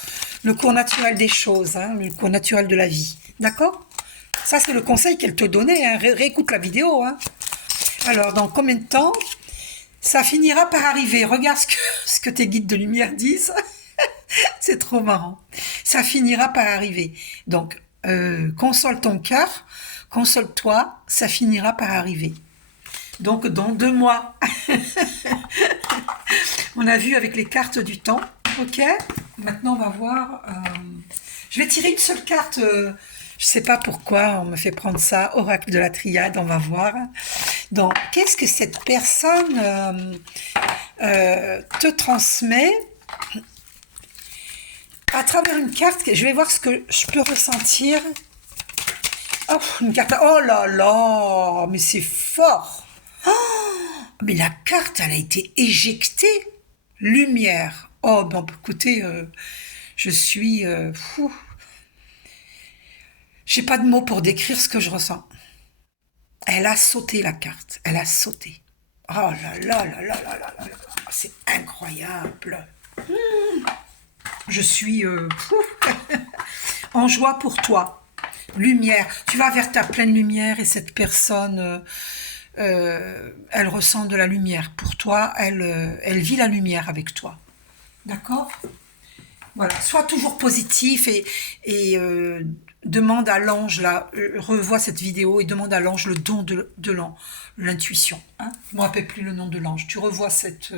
le cours naturel des choses, hein, le cours naturel de la vie. D'accord? Ça, c'est le conseil qu'elle te donnait. Hein. Réécoute la vidéo. Hein. Alors, dans combien de temps ça finira par arriver? Regarde ce que tes guides de lumière disent. C'est trop marrant. Ça finira par arriver. Donc, console ton cœur, console-toi, ça finira par arriver. Donc, dans 2 mois, on a vu avec les cartes du temps. Ok. Maintenant, on va voir. Je vais tirer une seule carte. Je sais pas pourquoi on me fait prendre ça. Oracle de la triade, on va voir. Donc, qu'est-ce que cette personne te transmet à travers une carte? Je vais voir ce que je peux ressentir. Oh, une carte. Oh là là, mais c'est fort. Oh, mais la carte, elle a été éjectée. Lumière. Oh, ben écoutez, je suis fou. J'ai pas de mots pour décrire ce que je ressens. Elle a sauté la carte. Elle a sauté. Oh là là là là là là là. C'est incroyable. Je suis en joie pour toi. Lumière. Tu vas vers ta pleine lumière et cette personne elle ressent de la lumière. Pour toi, elle vit la lumière avec toi. D'accord? Voilà, sois toujours positif et demande à l'ange, là, revois cette vidéo et demande à l'ange le don de l'intuition. Hein, je ne me rappelle plus le nom de l'ange. Tu revois cette...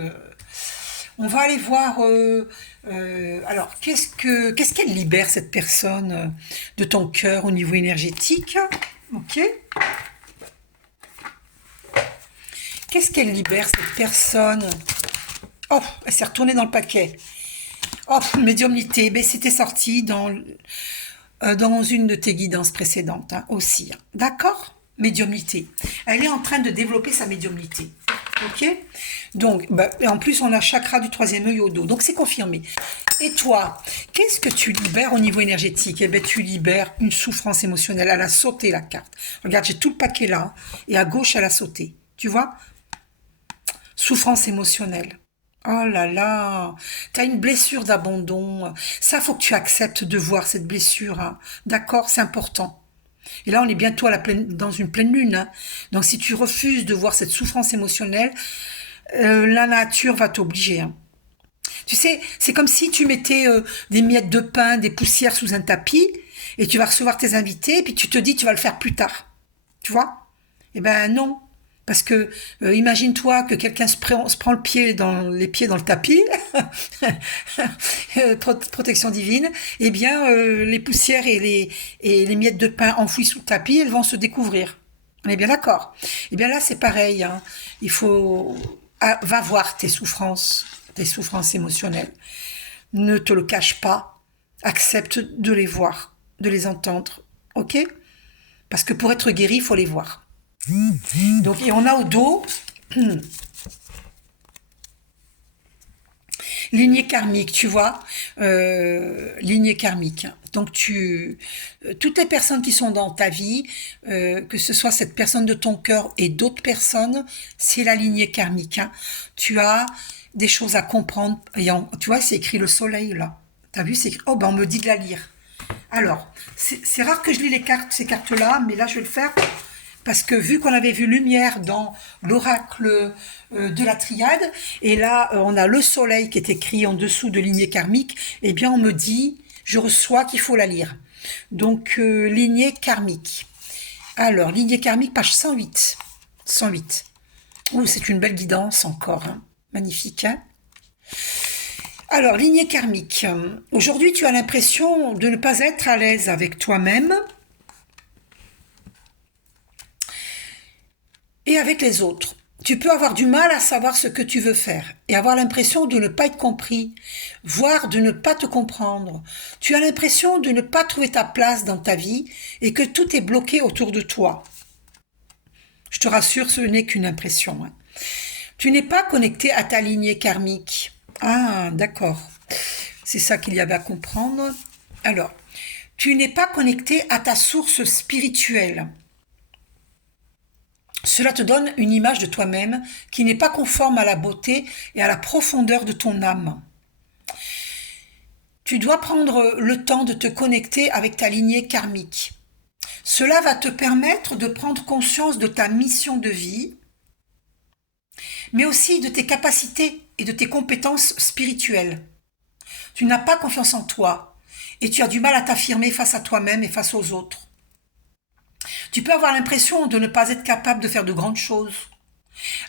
On va aller voir... alors, qu'est-ce qu'elle libère, cette personne, de ton cœur au niveau énergétique? Ok. Qu'est-ce qu'elle libère, cette personne? Oh, elle s'est retournée dans le paquet. Oh, médiumnité, ben, c'était sorti dans une de tes guidances précédentes, hein, aussi. Hein. D'accord? Médiumnité. Elle est en train de développer sa médiumnité. Ok? Donc, bah, en plus, on a chakra du troisième œil au dos. Donc, c'est confirmé. Et toi, qu'est-ce que tu libères au niveau énergétique? Eh bien, tu libères une souffrance émotionnelle. Elle a sauté la carte. Regarde, j'ai tout le paquet là. Hein, et à gauche, elle a sauté. Tu vois? Souffrance émotionnelle. Oh là là, t'as une blessure d'abandon. Ça, faut que tu acceptes de voir cette blessure. Hein. D'accord, c'est important. Et là, on est bientôt dans une pleine lune. Hein. Donc, si tu refuses de voir cette souffrance émotionnelle, la nature va t'obliger. Hein. Tu sais, c'est comme si tu mettais des miettes de pain, des poussières sous un tapis, et tu vas recevoir tes invités, et puis tu te dis tu vas le faire plus tard. Tu vois? Eh ben non. Parce que imagine-toi que quelqu'un se prend le pied les pieds dans le tapis, protection divine, eh bien les poussières et les miettes de pain enfouies sous le tapis, elles vont se découvrir. On est bien d'accord. Eh bien là c'est pareil. Hein. Il faut va voir tes souffrances émotionnelles. Ne te le cache pas. Accepte de les voir, de les entendre. Ok? Parce que pour être guéri, il faut les voir. Donc, et on a au dos lignée karmique, tu vois, lignée karmique. Donc, toutes les personnes qui sont dans ta vie, que ce soit cette personne de ton cœur et d'autres personnes, c'est la lignée karmique. Hein. Tu as des choses à comprendre. Tu vois, c'est écrit le soleil là. T'as vu, c'est écrit. Oh, ben on me dit de la lire. Alors, c'est rare que je lis ces cartes-là, mais là, je vais le faire parce que vu qu'on avait vu lumière dans l'oracle de la triade, et là, on a le soleil qui est écrit en dessous de lignée karmique, eh bien, on me dit, je reçois qu'il faut la lire. Donc, lignée karmique. Alors, lignée karmique, page 108. 108. Ouh, c'est une belle guidance encore. Hein. Magnifique, hein. Alors, lignée karmique. Aujourd'hui, tu as l'impression de ne pas être à l'aise avec toi-même et avec les autres. Tu peux avoir du mal à savoir ce que tu veux faire et avoir l'impression de ne pas être compris, voire de ne pas te comprendre. Tu as l'impression de ne pas trouver ta place dans ta vie et que tout est bloqué autour de toi. Je te rassure, ce n'est qu'une impression. Hein. Tu n'es pas connecté à ta lignée karmique. Ah, d'accord. C'est ça qu'il y avait à comprendre. Alors, tu n'es pas connecté à ta source spirituelle. Cela te donne une image de toi-même qui n'est pas conforme à la beauté et à la profondeur de ton âme. Tu dois prendre le temps de te connecter avec ta lignée karmique. Cela va te permettre de prendre conscience de ta mission de vie, mais aussi de tes capacités et de tes compétences spirituelles. Tu n'as pas confiance en toi et tu as du mal à t'affirmer face à toi-même et face aux autres. Tu peux avoir l'impression de ne pas être capable de faire de grandes choses,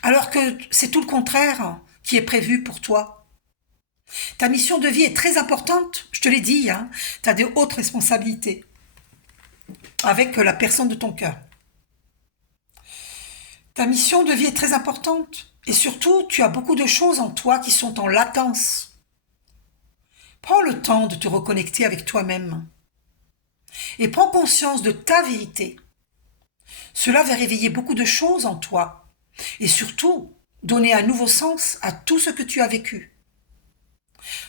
alors que c'est tout le contraire qui est prévu pour toi. Ta mission de vie est très importante, je te l'ai dit, hein, tu as de hautes responsabilités avec la personne de ton cœur. Ta mission de vie est très importante et surtout, tu as beaucoup de choses en toi qui sont en latence. Prends le temps de te reconnecter avec toi-même et prends conscience de ta vérité. Cela va réveiller beaucoup de choses en toi et surtout donner un nouveau sens à tout ce que tu as vécu.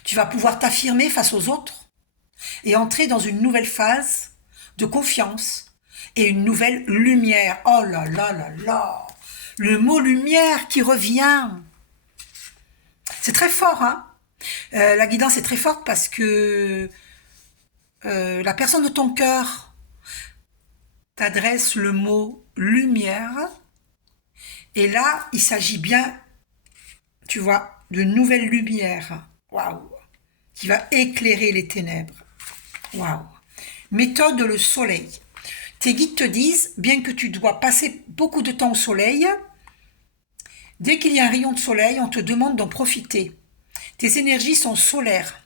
Tu vas pouvoir t'affirmer face aux autres et entrer dans une nouvelle phase de confiance et une nouvelle lumière. Oh là là là là! Le mot lumière qui revient. C'est très fort, hein? La guidance est très forte parce que la personne de ton cœur t'adresse le mot lumière Et là, il s'agit bien, tu vois, de nouvelles lumières. Waouh! Qui va éclairer les ténèbres. Waouh! Méthode le soleil. Tes guides te disent, bien que tu dois passer beaucoup de temps au soleil, dès qu'il y a un rayon de soleil, on te demande d'en profiter. Tes énergies sont solaires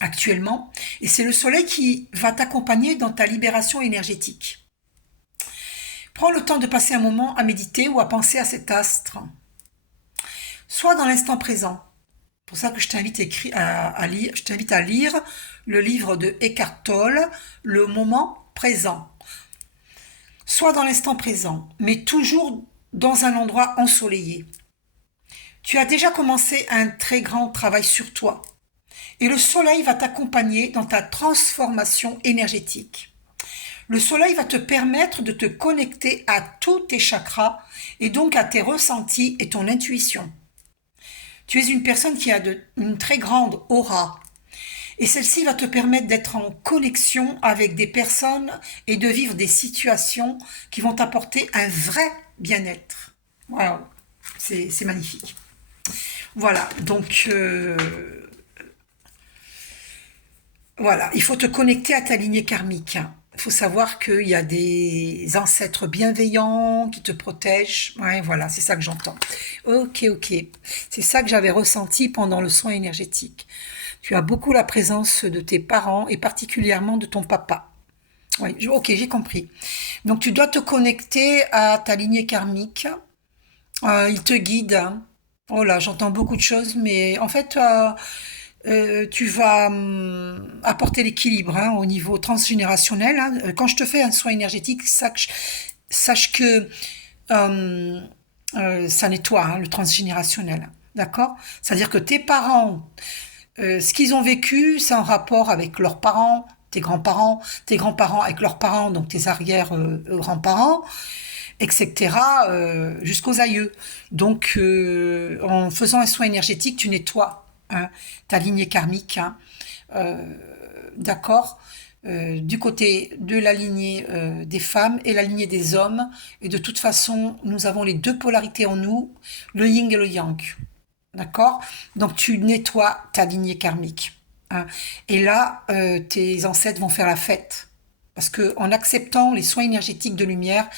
actuellement, et c'est le soleil qui va t'accompagner dans ta libération énergétique. Prends le temps de passer un moment à méditer ou à penser à cet astre. Sois dans l'instant présent. C'est pour ça que je t'invite à lire le livre de Eckhart Tolle, Le moment présent. Sois dans l'instant présent, mais toujours dans un endroit ensoleillé. Tu as déjà commencé un très grand travail sur toi. Et le soleil va t'accompagner dans ta transformation énergétique. Le soleil va te permettre de te connecter à tous tes chakras et donc à tes ressentis et ton intuition. Tu es une personne qui a une très grande aura et celle-ci va te permettre d'être en connexion avec des personnes et de vivre des situations qui vont t'apporter un vrai bien-être. Waouh, c'est magnifique. Voilà, donc voilà, il faut te connecter à ta lignée karmique. Il faut savoir qu'il y a des ancêtres bienveillants qui te protègent. Ouais, voilà, c'est ça que j'entends. Ok, ok. C'est ça que j'avais ressenti pendant le soin énergétique. Tu as beaucoup la présence de tes parents et particulièrement de ton papa. Oui, ok, j'ai compris. Donc tu dois te connecter à ta lignée karmique. Il te guide. Oh là, j'entends beaucoup de choses, mais en fait, tu vas apporter l'équilibre hein, au niveau transgénérationnel. Hein. Quand je te fais un soin énergétique, sache que euh, ça nettoie hein, le transgénérationnel. D'accord? C'est-à-dire que tes parents, ce qu'ils ont vécu, c'est en rapport avec leurs parents, tes grands-parents avec leurs parents, donc tes arrière-grands-parents, etc., jusqu'aux aïeux. Donc, en faisant un soin énergétique, tu nettoies hein, ta lignée karmique, hein, euh, d'accord du côté de la lignée des femmes et la lignée des hommes. Et de toute façon, nous avons les deux polarités en nous, le yin et le yang. D'accord? Donc, tu nettoies ta lignée karmique. Hein. Et là, tes ancêtres vont faire la fête. Parce que en acceptant les soins énergétiques de lumière,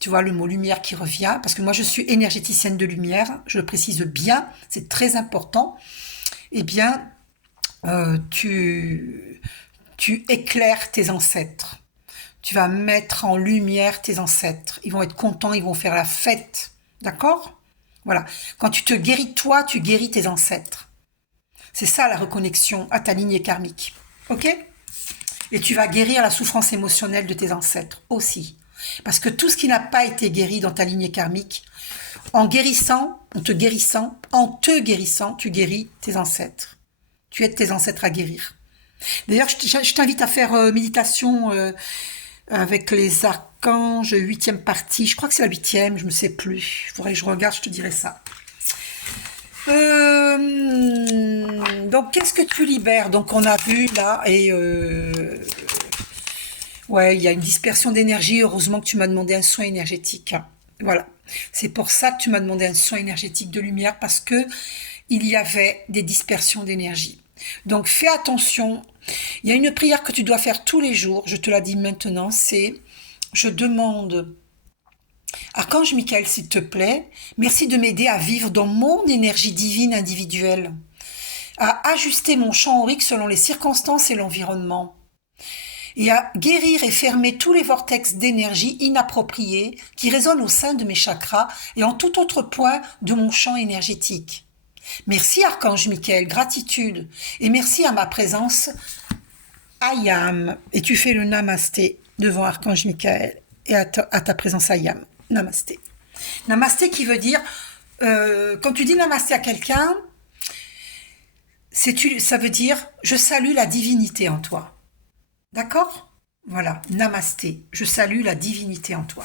tu vois le mot lumière qui revient, parce que moi je suis énergéticienne de lumière, je le précise bien, c'est très important, eh bien, tu éclaires tes ancêtres. Tu vas mettre en lumière tes ancêtres. Ils vont être contents, ils vont faire la fête. D'accord? Voilà. Quand tu te guéris toi, tu guéris tes ancêtres. C'est ça la reconnexion à ta lignée karmique. Ok? Et tu vas guérir la souffrance émotionnelle de tes ancêtres aussi. Parce que tout ce qui n'a pas été guéri dans ta lignée karmique, en te guérissant, tu guéris tes ancêtres. Tu aides tes ancêtres à guérir. D'ailleurs, je t'invite à faire méditation avec les archanges, 8e partie. Je crois que c'est la 8e, je ne sais plus. Il faudrait que je regarde, je te dirai ça. Donc, qu'est-ce que tu libères? Donc, on a vu là, et ouais, il y a une dispersion d'énergie. Heureusement que tu m'as demandé un soin énergétique. Voilà. C'est pour ça que tu m'as demandé un soin énergétique de lumière, parce que il y avait des dispersions d'énergie. Donc, fais attention. Il y a une prière que tu dois faire tous les jours. Je te la dis maintenant. C'est, je demande, Archange Michael, s'il te plaît, merci de m'aider à vivre dans mon énergie divine individuelle, à ajuster mon champ aurique selon les circonstances et l'environnement, et à guérir et fermer tous les vortex d'énergie inappropriés qui résonnent au sein de mes chakras et en tout autre point de mon champ énergétique. Merci Archange Michael, gratitude, et merci à ma présence, Ayam. Et tu fais le namasté devant Archange Michael et à ta présence Ayam. Namasté. Namasté qui veut dire, quand tu dis namasté à quelqu'un, ça veut dire je salue la divinité en toi. D'accord? Voilà, namasté. Je salue la divinité en toi.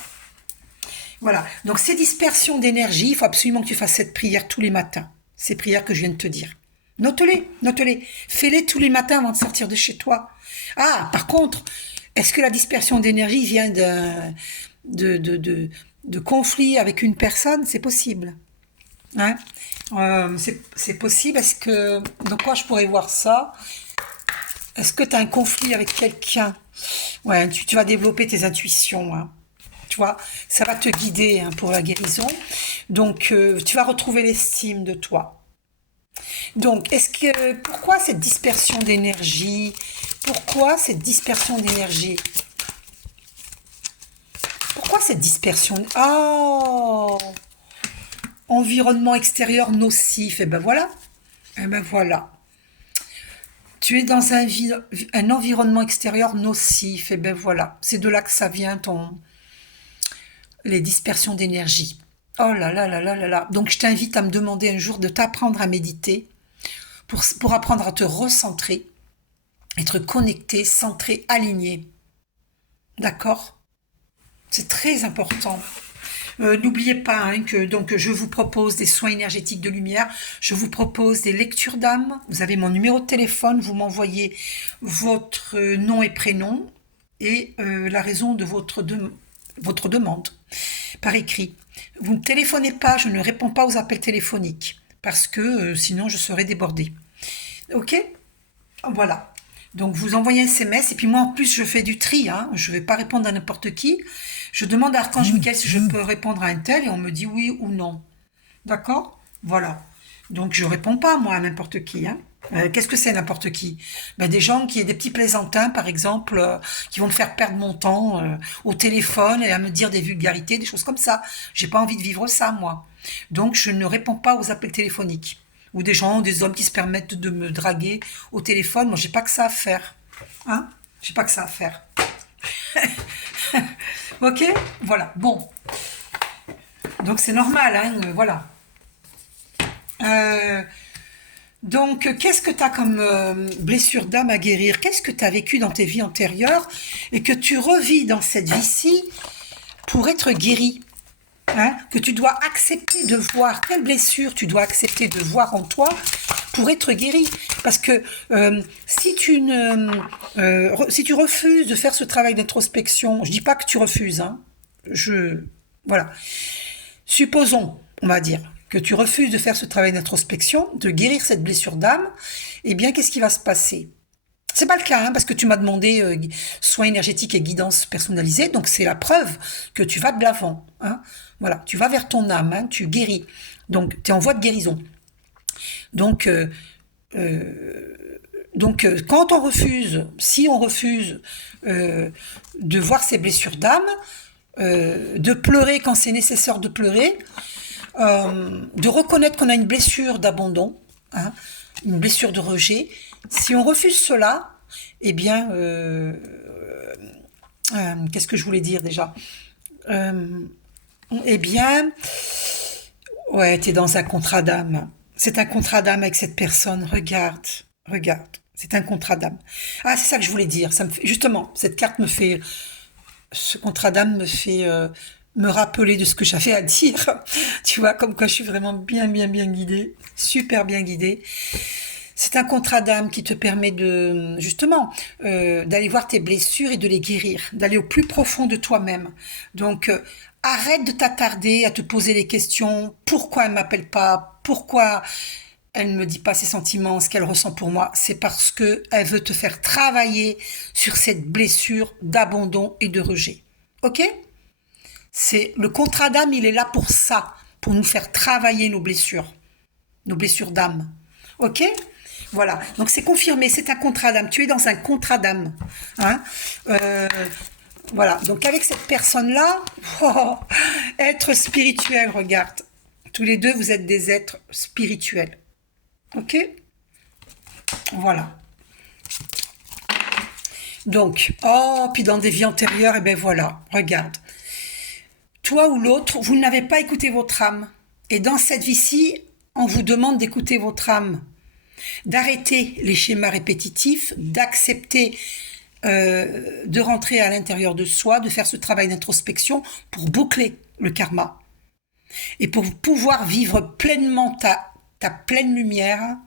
Voilà, donc ces dispersions d'énergie, il faut absolument que tu fasses cette prière tous les matins. Ces prières que je viens de te dire. Note-les. Fais-les tous les matins avant de sortir de chez toi. Ah, par contre, est-ce que la dispersion d'énergie vient de conflit avec une personne, c'est possible. Hein. C'est possible. Est-ce que... Dans quoi je pourrais voir ça? Est-ce que tu as un conflit avec quelqu'un? Ouais, tu vas développer tes intuitions. Hein. Tu vois, ça va te guider hein, pour la guérison. Donc, tu vas retrouver l'estime de toi. Donc, pourquoi cette dispersion d'énergie? Pourquoi cette dispersion d'énergie? Pourquoi cette dispersion? Oh, environnement extérieur nocif. Et ben voilà. Et ben voilà. Tu es dans un environnement extérieur nocif. Et ben voilà. C'est de là que ça vient les dispersions d'énergie. Oh là là là là là là. Donc je t'invite à me demander un jour de t'apprendre à méditer pour apprendre à te recentrer, être connecté, centré, aligné. D'accord? C'est très important. N'oubliez pas hein, que donc je vous propose des soins énergétiques de lumière, je vous propose des lectures d'âme. Vous avez mon numéro de téléphone, vous m'envoyez votre nom et prénom et la raison de votre demande par écrit. Vous ne téléphonez pas, je ne réponds pas aux appels téléphoniques parce que sinon je serais débordée. Ok? Voilà. Donc vous envoyez un SMS et puis moi en plus je fais du tri, hein. Je ne vais pas répondre à n'importe qui. Je demande à Archange Michael si je peux répondre à un tel et on me dit oui ou non. D'accord? Voilà. Donc je réponds pas moi à n'importe qui. Hein. Qu'est-ce que c'est n'importe qui? Ben, des gens qui ont des petits plaisantins par exemple qui vont me faire perdre mon temps au téléphone et à me dire des vulgarités, des choses comme ça. J'ai pas envie de vivre ça moi. Donc je ne réponds pas aux appels téléphoniques ou des hommes qui se permettent de me draguer au téléphone. Moi, j'ai pas que ça à faire. Hein? J'ai pas que ça à faire. Ok? Voilà. Bon. Donc, c'est normal, hein? Voilà. Donc, qu'est-ce que tu as comme blessure d'âme à guérir? Qu'est-ce que tu as vécu dans tes vies antérieures et que tu revis dans cette vie-ci pour être guéri? Hein, que tu dois accepter de voir, quelle blessure tu dois accepter de voir en toi pour être guéri. Parce que si tu refuses de faire ce travail d'introspection, je dis pas que tu refuses, hein, voilà. Supposons, on va dire, que tu refuses de faire ce travail d'introspection, de guérir cette blessure d'âme, eh bien, qu'est-ce qui va se passer? C'est pas le cas, hein, parce que tu m'as demandé soins énergétiques et guidance personnalisée, donc c'est la preuve que tu vas de l'avant. Hein. Voilà, tu vas vers ton âme, hein, tu guéris. Donc, tu es en voie de guérison. Donc, quand on refuse, si on refuse de voir ses blessures d'âme, de pleurer quand c'est nécessaire de pleurer, de reconnaître qu'on a une blessure d'abandon, hein, une blessure de rejet, si on refuse cela, eh bien, qu'est-ce que je voulais dire déjà? Eh bien, ouais, t'es dans un contrat d'âme. C'est un contrat d'âme avec cette personne. Regarde, regarde. C'est un contrat d'âme. Ah, c'est ça que je voulais dire. Justement, cette carte me fait, ce contrat d'âme me fait me rappeler de ce que j'avais à dire. Tu vois, comme quoi je suis vraiment bien, bien, bien guidée, super bien guidée. C'est un contrat d'âme qui te permet de, justement, d'aller voir tes blessures et de les guérir, d'aller au plus profond de toi-même. Donc, arrête de t'attarder à te poser les questions. Pourquoi elle m'appelle pas? Pourquoi elle ne me dit pas ses sentiments, ce qu'elle ressent pour moi? C'est parce que elle veut te faire travailler sur cette blessure d'abandon et de rejet. Ok? C'est le contrat d'âme, il est là pour ça, pour nous faire travailler nos blessures d'âme. Ok? Voilà, donc c'est confirmé, c'est un contrat d'âme. Tu es dans un contrat d'âme. Hein voilà, donc avec cette personne-là, oh, être spirituel, regarde. Tous les deux, vous êtes des êtres spirituels. Ok? Voilà. Donc, oh, puis dans des vies antérieures, et ben voilà, regarde. Toi ou l'autre, vous n'avez pas écouté votre âme. Et dans cette vie-ci, on vous demande d'écouter votre âme, d'arrêter les schémas répétitifs, d'accepter de rentrer à l'intérieur de soi, de faire ce travail d'introspection pour boucler le karma et pour pouvoir vivre pleinement ta pleine lumière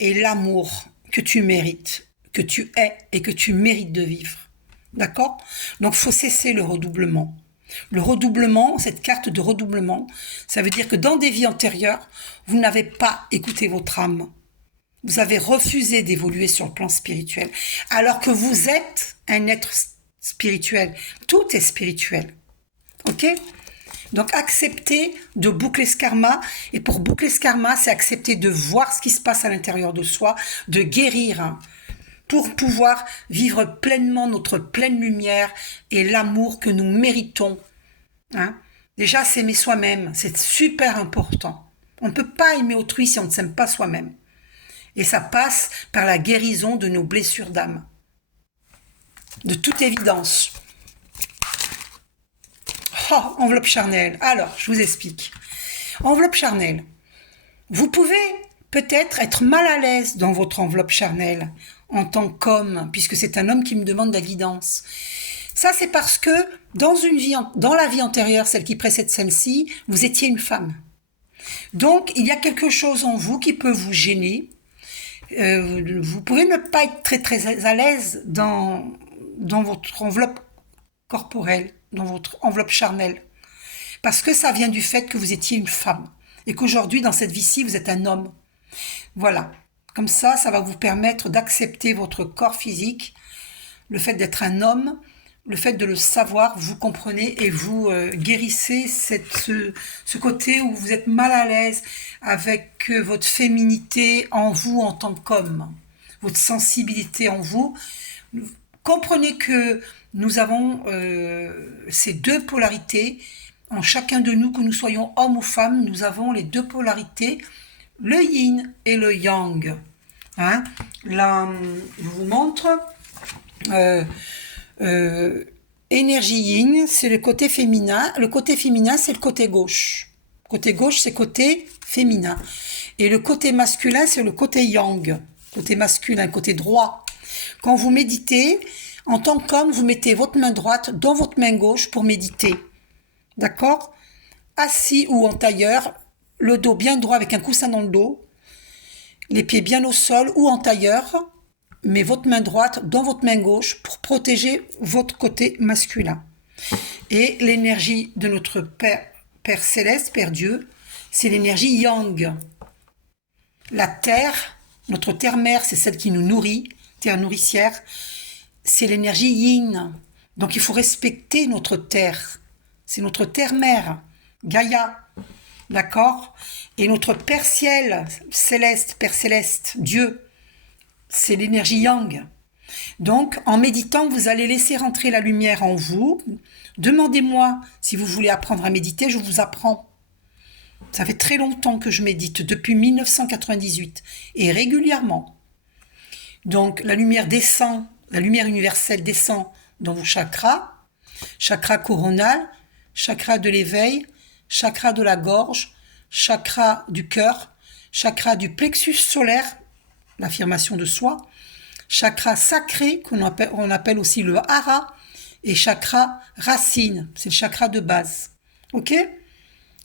et l'amour que tu mérites, que tu es et que tu mérites de vivre. D'accord? Donc, il faut cesser le redoublement. Le redoublement, cette carte de redoublement, ça veut dire que dans des vies antérieures, vous n'avez pas écouté votre âme. Vous avez refusé d'évoluer sur le plan spirituel, alors que vous êtes un être spirituel. Tout est spirituel. Ok? Donc accepter de boucler ce karma, et pour boucler ce karma, c'est accepter de voir ce qui se passe à l'intérieur de soi, de guérir, hein, pour pouvoir vivre pleinement notre pleine lumière et l'amour que nous méritons. Hein. Déjà, s'aimer soi-même, c'est super important. On ne peut pas aimer autrui si on ne s'aime pas soi-même. Et ça passe par la guérison de nos blessures d'âme. De toute évidence. Oh, enveloppe charnelle. Alors, je vous explique. Enveloppe charnelle. Vous pouvez peut-être être mal à l'aise dans votre enveloppe charnelle en tant qu'homme, puisque c'est un homme qui me demande de la guidance. Ça, c'est parce que dans la vie antérieure, celle qui précède celle-ci, vous étiez une femme. Donc, il y a quelque chose en vous qui peut vous gêner. Vous pouvez ne pas être très très à l'aise dans votre enveloppe corporelle, dans votre enveloppe charnelle. Parce que ça vient du fait que vous étiez une femme. Et qu'aujourd'hui, dans cette vie-ci, vous êtes un homme. Voilà. Comme ça va vous permettre d'accepter votre corps physique, le fait d'être un homme, le fait de le savoir, vous comprenez et vous guérissez ce côté où vous êtes mal à l'aise avec votre féminité en vous en tant qu'homme, votre sensibilité en vous. Comprenez que nous avons ces deux polarités. En chacun de nous, que nous soyons hommes ou femmes, nous avons les deux polarités, le yin et le yang. Hein? Là, je vous montre. Énergie yin, c'est le côté féminin. Le côté féminin, c'est le côté gauche. Côté gauche, c'est côté féminin. Et le côté masculin, c'est le côté yang. Côté masculin, côté droit. Quand vous méditez, en tant qu'homme, vous mettez votre main droite dans votre main gauche pour méditer. D'accord? Assis ou en tailleur, le dos bien droit avec un coussin dans le dos, les pieds bien au sol ou en tailleur, mais votre main droite dans votre main gauche pour protéger votre côté masculin. Et l'énergie de notre Père Céleste, Père Dieu, c'est l'énergie Yang. La terre, notre terre-mère, c'est celle qui nous nourrit, terre nourricière, c'est l'énergie Yin. Donc il faut respecter notre terre. C'est notre terre-mère, Gaïa. D'accord? Et notre Père Ciel, Céleste, Père Céleste, Dieu, c'est l'énergie Yang. Donc, en méditant, vous allez laisser rentrer la lumière en vous. Demandez-moi si vous voulez apprendre à méditer, je vous apprends. Ça fait très longtemps que je médite, depuis 1998, et régulièrement. Donc, la lumière descend, la lumière universelle descend dans vos chakras, chakra coronal, chakra de l'éveil, chakra de la gorge, chakra du cœur, chakra du plexus solaire, l'affirmation de soi, chakra sacré, qu'on appelle aussi le hara, et chakra racine, c'est le chakra de base. Ok?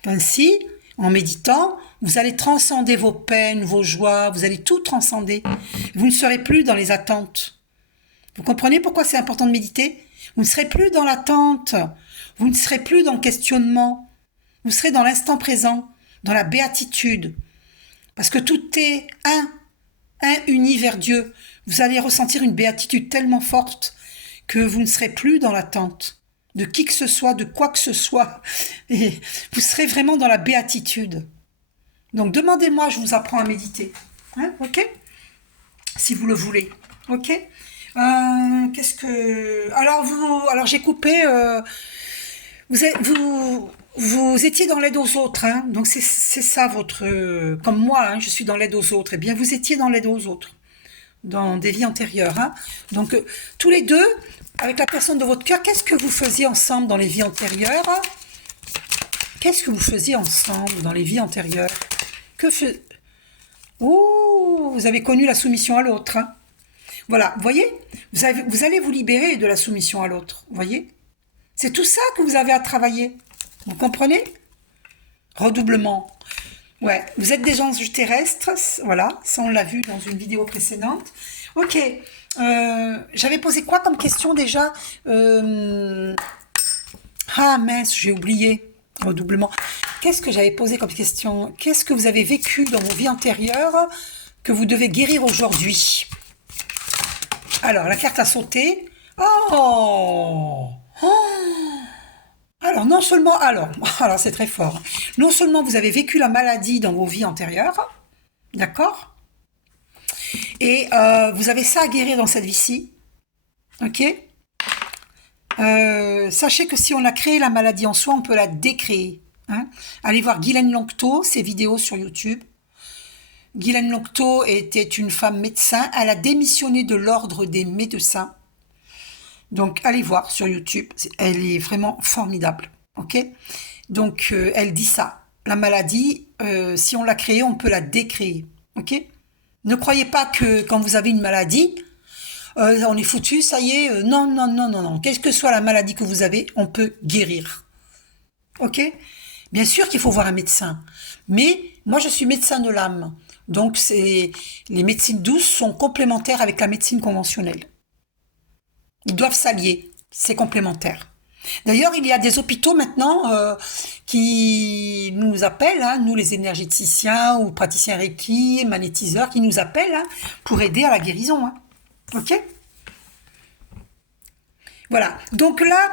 Ainsi, en méditant, vous allez transcender vos peines, vos joies, vous allez tout transcender. Vous ne serez plus dans les attentes. Vous comprenez pourquoi c'est important de méditer? Vous ne serez plus dans l'attente, vous ne serez plus dans le questionnement, vous serez dans l'instant présent, dans la béatitude. Parce que tout est un uni vers Dieu. Vous allez ressentir une béatitude tellement forte que vous ne serez plus dans l'attente de qui que ce soit, de quoi que ce soit. Et vous serez vraiment dans la béatitude. Donc demandez-moi, je vous apprends à méditer. Hein, ok? Si vous le voulez. Ok? Qu'est-ce que... Alors j'ai coupé... Vous étiez dans l'aide aux autres, hein, donc c'est ça votre... comme moi, hein, je suis dans l'aide aux autres. Eh bien, vous étiez dans l'aide aux autres, dans des vies antérieures. Hein. Donc, tous les deux, avec la personne de votre cœur, qu'est-ce que vous faisiez ensemble dans les vies antérieures? Qu'est-ce que vous faisiez ensemble dans les vies antérieures? Oh, vous avez connu la soumission à l'autre. Hein. Voilà, vous voyez, vous allez vous libérer de la soumission à l'autre, vous voyez? C'est tout ça que vous avez à travailler. Vous comprenez? Redoublement. Ouais, vous êtes des anges terrestres, voilà, ça on l'a vu dans une vidéo précédente. Ok, j'avais posé quoi comme question déjà? Ah mince, j'ai oublié. Redoublement. Qu'est-ce que j'avais posé comme question? Qu'est-ce que vous avez vécu dans vos vies antérieures que vous devez guérir aujourd'hui? Alors, la carte a sauté. Oh! Alors, non seulement, alors c'est très fort. Non seulement vous avez vécu la maladie dans vos vies antérieures, d'accord? Et vous avez ça à guérir dans cette vie-ci, ok? Sachez que si on a créé la maladie en soi, on peut la décréer. Hein. Allez voir Guylaine Longto, ses vidéos sur YouTube. Guylaine Longto était une femme médecin. Elle a démissionné de l'ordre des médecins. Donc, allez voir sur YouTube. Elle est vraiment formidable. Ok. Donc, elle dit ça. La maladie, si on l'a créée, on peut la décréer. Ok. Ne croyez pas que quand vous avez une maladie, on est foutu, ça y est. Non, non, non, non, non. Quelle que soit la maladie que vous avez, on peut guérir. Ok. Bien sûr qu'il faut voir un médecin. Mais moi, je suis médecin de l'âme. Donc, les médecines douces sont complémentaires avec la médecine conventionnelle. Ils doivent s'allier. C'est complémentaire. D'ailleurs, il y a des hôpitaux maintenant qui nous appellent, hein, nous les énergéticiens ou praticiens Reiki, magnétiseurs, qui nous appellent hein, pour aider à la guérison. Hein. Ok. Voilà. Donc là,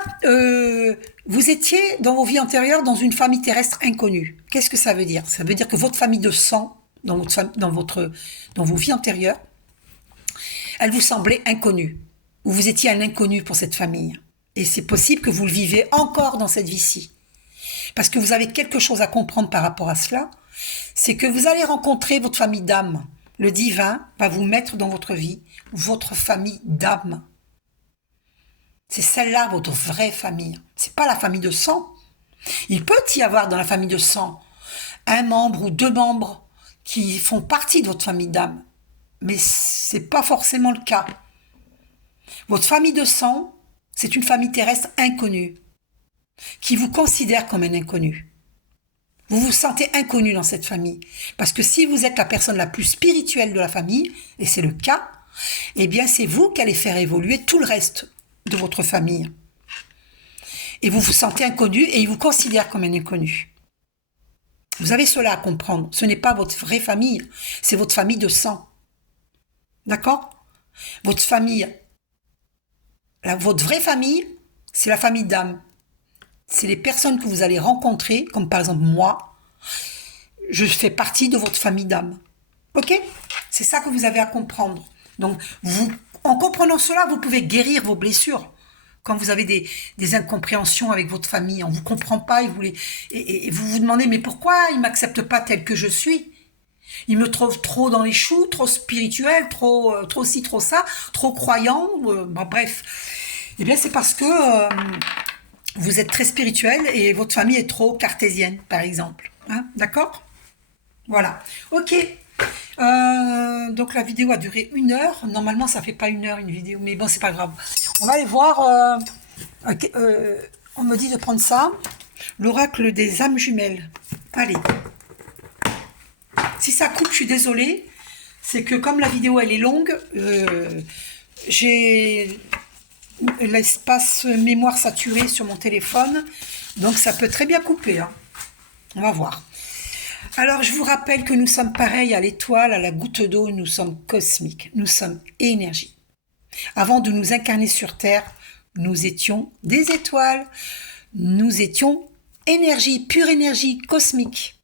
vous étiez dans vos vies antérieures dans une famille terrestre inconnue. Qu'est-ce que ça veut dire? Ça veut dire que votre famille de sang, dans vos vies antérieures, elle vous semblait inconnue. Ou vous étiez un inconnu pour cette famille. Et c'est possible que vous le vivez encore dans cette vie-ci. Parce que vous avez quelque chose à comprendre par rapport à cela. C'est que vous allez rencontrer votre famille d'âme. Le divin va vous mettre dans votre vie, votre famille d'âme. C'est celle-là, votre vraie famille. C'est pas la famille de sang. Il peut y avoir dans la famille de sang un membre ou deux membres qui font partie de votre famille d'âme. Mais c'est pas forcément le cas. Votre famille de sang, c'est une famille terrestre inconnue, qui vous considère comme un inconnu. Vous vous sentez inconnu dans cette famille. Parce que si vous êtes la personne la plus spirituelle de la famille, et c'est le cas, eh bien c'est vous qui allez faire évoluer tout le reste de votre famille. Et vous vous sentez inconnu et ils vous considèrent comme un inconnu. Vous avez cela à comprendre. Ce n'est pas votre vraie famille, c'est votre famille de sang. D'accord? Votre famille, votre vraie famille, c'est la famille d'âme. C'est les personnes que vous allez rencontrer, comme par exemple moi. Je fais partie de votre famille d'âme. Ok? C'est ça que vous avez à comprendre. Donc, en comprenant cela, vous pouvez guérir vos blessures. Quand vous avez des incompréhensions avec votre famille, on ne vous comprend pas et vous vous demandez mais pourquoi ils ne m'acceptent pas tel que je suis? Ils me trouvent trop dans les choux, trop spirituel, trop ci, trop ça, trop croyant, bref. Eh bien, c'est parce que vous êtes très spirituel et votre famille est trop cartésienne, par exemple. Hein, d'accord? Voilà. Ok. Donc la vidéo a duré 1 heure. Normalement, ça fait pas 1 heure une vidéo, mais bon, c'est pas grave. On va aller voir. On me dit de prendre ça. L'oracle des âmes jumelles. Allez. Si ça coupe, je suis désolée. C'est que comme la vidéo elle est longue, j'ai l'espace mémoire saturé sur mon téléphone, donc ça peut très bien couper. Hein. On va voir. Alors, je vous rappelle que nous sommes pareils à l'étoile, à la goutte d'eau, nous sommes cosmiques, nous sommes énergie. Avant de nous incarner sur Terre, nous étions des étoiles, nous étions énergie, pure énergie cosmique.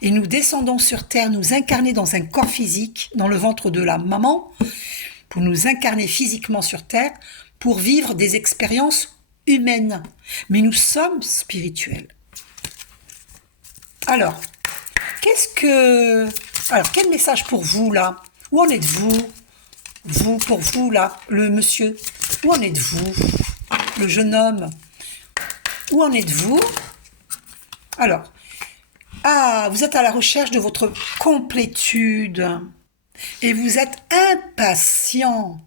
Et nous descendons sur Terre, nous incarner dans un corps physique, dans le ventre de la maman, pour nous incarner physiquement sur Terre, pour vivre des expériences humaines. Mais nous sommes spirituels. Alors, quel message pour vous, là? Où en êtes-vous? Vous, pour vous, là, le monsieur. Où en êtes-vous? Le jeune homme. Où en êtes-vous? Alors, vous êtes à la recherche de votre complétude. Et vous êtes impatient.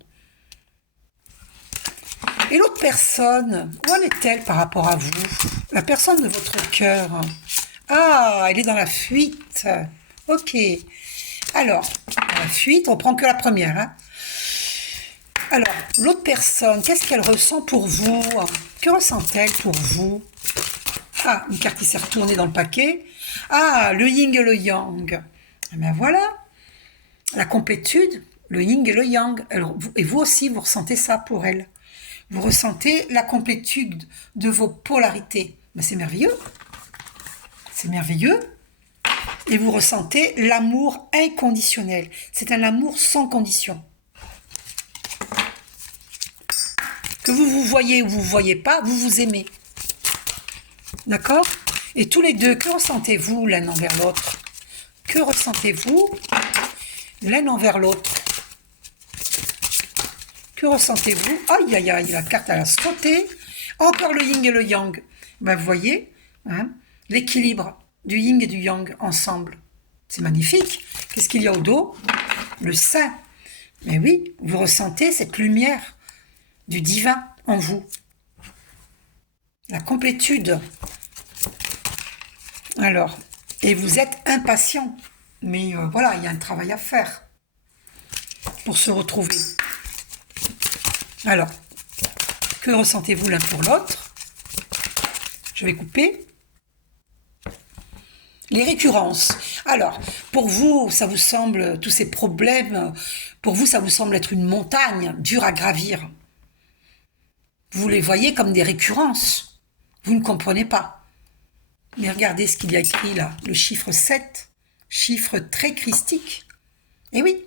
Et l'autre personne, où en est-elle par rapport à vous? La personne de votre cœur. Elle est dans la fuite. Ok. Alors, dans la fuite, on prend que la première. Hein. Alors, l'autre personne, qu'est-ce qu'elle ressent pour vous? Que ressent-elle pour vous? Ah, une carte qui s'est retournée dans le paquet. Ah, le yin et le yang. Eh bien voilà, la complétude, le yin et le yang. Et vous aussi, vous ressentez ça pour elle. Vous ressentez la complétude de vos polarités. Ben, c'est merveilleux. C'est merveilleux. Et vous ressentez l'amour inconditionnel. C'est un amour sans condition. Que vous vous voyez ou vous ne vous voyez pas, vous vous aimez. D'accord? Et tous les deux, que ressentez-vous l'un envers l'autre? Que ressentez-vous l'un envers l'autre? Que ressentez-vous? Aïe, aïe, aïe, la carte elle a sauté. Encore le yin et le yang. Ben, vous voyez, hein, l'équilibre du yin et du yang ensemble. C'est magnifique. Qu'est-ce qu'il y a au dos? Le sein. Mais oui, vous ressentez cette lumière du divin en vous. La complétude. Alors, et vous êtes impatient. Mais voilà, il y a un travail à faire pour se retrouver. Alors, que ressentez-vous l'un pour l'autre? Je vais couper. Les récurrences. Alors, pour vous, ça vous semble, tous ces problèmes, pour vous, ça vous semble être une montagne dure à gravir. Vous les voyez comme des récurrences. Vous ne comprenez pas. Mais regardez ce qu'il y a écrit là, le chiffre 7, chiffre très christique. Eh oui,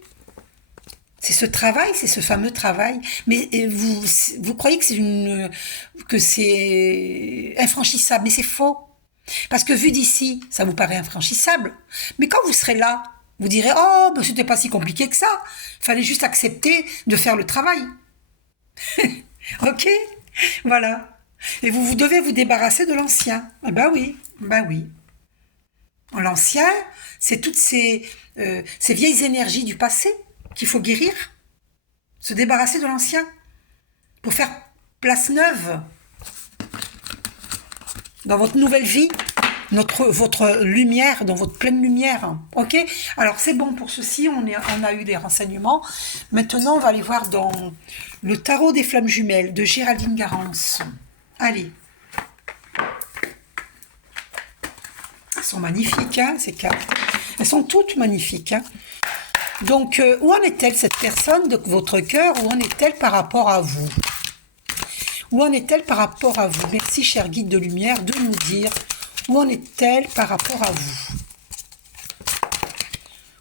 c'est ce travail, c'est ce fameux travail. Mais vous croyez que c'est infranchissable, mais c'est faux. Parce que vu d'ici, ça vous paraît infranchissable. Mais quand vous serez là, vous direz « Oh, ben, c'était pas si compliqué que ça. Il fallait juste accepter de faire le travail. » Ok? Voilà. Et vous devez vous débarrasser de l'ancien. Ah ben oui, ben oui. L'ancien, c'est toutes ces vieilles énergies du passé qu'il faut guérir. Se débarrasser de l'ancien. Pour faire place neuve. Dans votre nouvelle vie, votre lumière, dans votre pleine lumière. Ok? Alors c'est bon pour ceci, on a eu des renseignements. Maintenant, on va aller voir dans le tarot des flammes jumelles de Géraldine Garance. Allez. Elles sont magnifiques, hein, ces cartes. Elles sont toutes magnifiques. Hein. Donc, où en est-elle cette personne de votre cœur? Où en est-elle par rapport à vous? Où en est-elle par rapport à vous? Merci, cher guide de lumière, de nous dire où en est-elle par rapport à vous?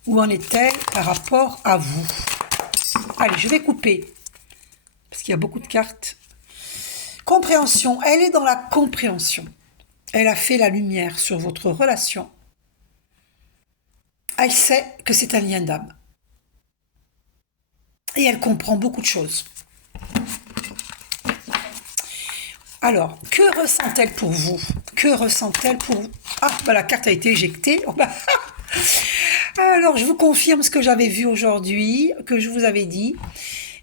Où en est-elle par rapport à vous? Allez, je vais couper, parce qu'il y a beaucoup de cartes. Compréhension, elle est dans la compréhension. Elle a fait la lumière sur votre relation. Elle sait que c'est un lien d'âme. Et elle comprend beaucoup de choses. Alors, que ressent-elle pour vous? Que ressent-elle pour vous? Ah, bah, la carte a été éjectée. Alors, je vous confirme ce que j'avais vu aujourd'hui, que je vous avais dit.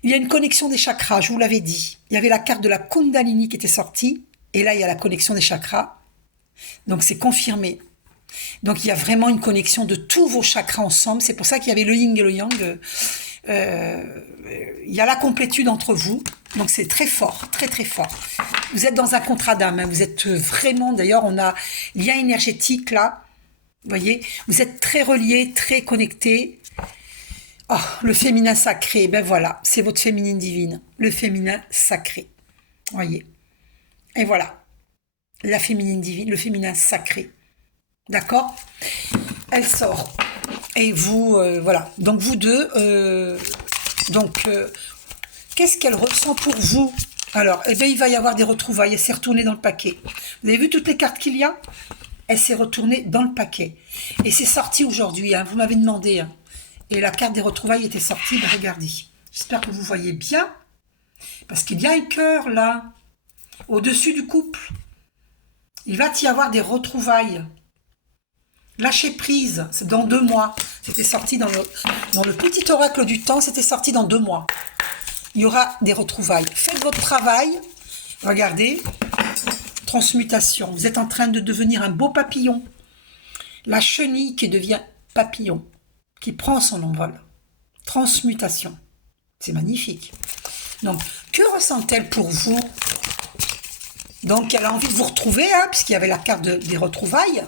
Il y a une connexion des chakras, je vous l'avais dit. Il y avait la carte de la Kundalini qui était sortie. Et là, il y a la connexion des chakras. Donc, c'est confirmé. Donc, il y a vraiment une connexion de tous vos chakras ensemble. C'est pour ça qu'il y avait le yin et le yang. Il y a la complétude entre vous. Donc, c'est très fort, très, très fort. Vous êtes dans un contrat d'âme. Hein. Vous êtes vraiment, d'ailleurs, on a lien énergétique là. Vous voyez, vous êtes très reliés, très connectés. Oh, le féminin sacré, ben voilà, c'est votre féminine divine. Le féminin sacré. Voyez. Et voilà. La féminine divine, le féminin sacré. D'accord? Elle sort. Et vous, voilà. Donc, vous deux, qu'est-ce qu'elle ressent pour vous? Alors, eh bien, il va y avoir des retrouvailles. Elle s'est retournée dans le paquet. Vous avez vu toutes les cartes qu'il y a? Elle s'est retournée dans le paquet. Et c'est sorti aujourd'hui. Hein. Vous m'avez demandé. Hein. Et la carte des retrouvailles était sortie. Ben, regardez. J'espère que vous voyez bien. Parce qu'il y a un cœur, là. Au-dessus du couple. Il va y avoir des retrouvailles. Lâcher prise. C'est dans 2 mois. C'était sorti dans le petit oracle du temps. C'était sorti dans 2 mois. Il y aura des retrouvailles. Faites votre travail. Regardez. Transmutation. Vous êtes en train de devenir un beau papillon. La chenille qui devient papillon. Qui prend son envol. Transmutation. C'est magnifique. Donc, que ressent-elle pour vous? Donc, elle a envie de vous retrouver, hein, puisqu'il y avait la carte des retrouvailles.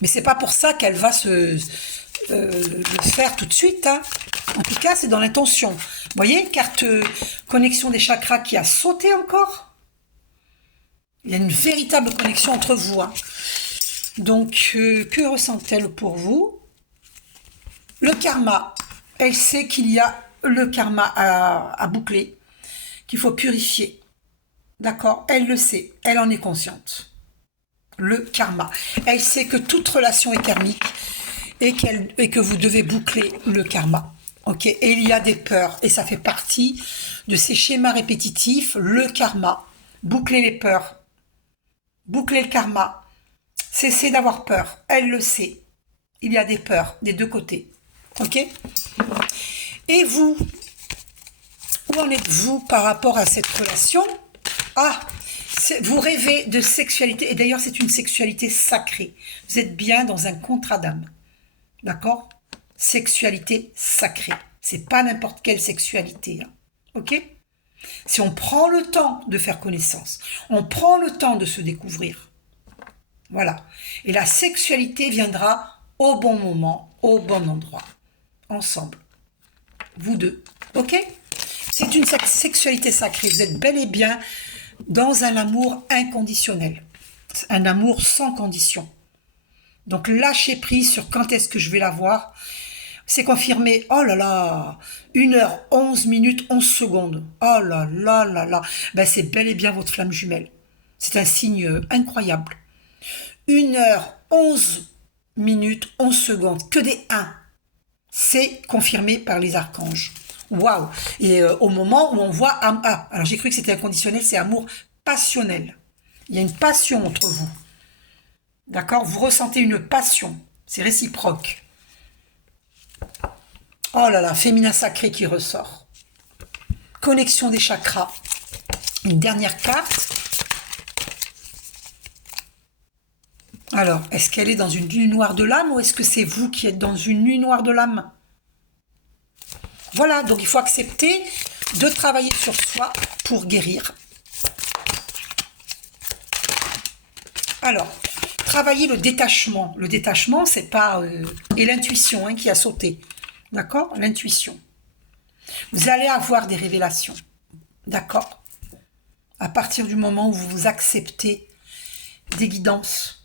Mais c'est pas pour ça qu'elle va le faire tout de suite, hein. En tout cas, c'est dans l'intention. Vous voyez, carte connexion des chakras qui a sauté encore. Il y a une véritable connexion entre vous, hein. Donc, que ressent-elle pour vous? Le karma. Elle sait qu'il y a le karma à boucler, qu'il faut purifier. D'accord? Elle le sait. Elle en est consciente. Le karma. Elle sait que toute relation est karmique et que vous devez boucler le karma. Ok? Et il y a des peurs et ça fait partie de ces schémas répétitifs. Le karma. Boucler les peurs. Boucler le karma. Cessez d'avoir peur. Elle le sait. Il y a des peurs des deux côtés. Ok? Et vous? Où en êtes-vous par rapport à cette relation? Ah, vous rêvez de sexualité. Et d'ailleurs, c'est une sexualité sacrée. Vous êtes bien dans un contrat d'âme. D'accord? Sexualité sacrée. C'est pas n'importe quelle sexualité. Hein. Ok? Si on prend le temps de faire connaissance, on prend le temps de se découvrir. Voilà. Et la sexualité viendra au bon moment, au bon endroit. Ensemble. Vous deux. Ok? C'est une sexualité sacrée. Vous êtes bel et bien dans un amour inconditionnel. Un amour sans condition. Donc lâchez prise sur quand est-ce que je vais la voir. C'est confirmé. Oh là là, 1h11 11 secondes. Oh là là là là. Ben, c'est bel et bien votre flamme jumelle. C'est un signe incroyable. 1h11 11 secondes. Que des 1. C'est confirmé par les archanges. Waouh! Et au moment où on voit... Ah, alors j'ai cru que c'était inconditionnel, c'est amour passionnel. Il y a une passion entre vous. D'accord? Vous ressentez une passion. C'est réciproque. Oh là là, féminin sacré qui ressort. Connexion des chakras. Une dernière carte. Alors, est-ce qu'elle est dans une nuit noire de l'âme ou est-ce que c'est vous qui êtes dans une nuit noire de l'âme? Voilà, donc il faut accepter de travailler sur soi pour guérir. Alors, travailler le détachement. Le détachement, c'est pas... et l'intuition qui a sauté. D'accord? L'intuition. Vous allez avoir des révélations. D'accord? À partir du moment où vous acceptez des guidances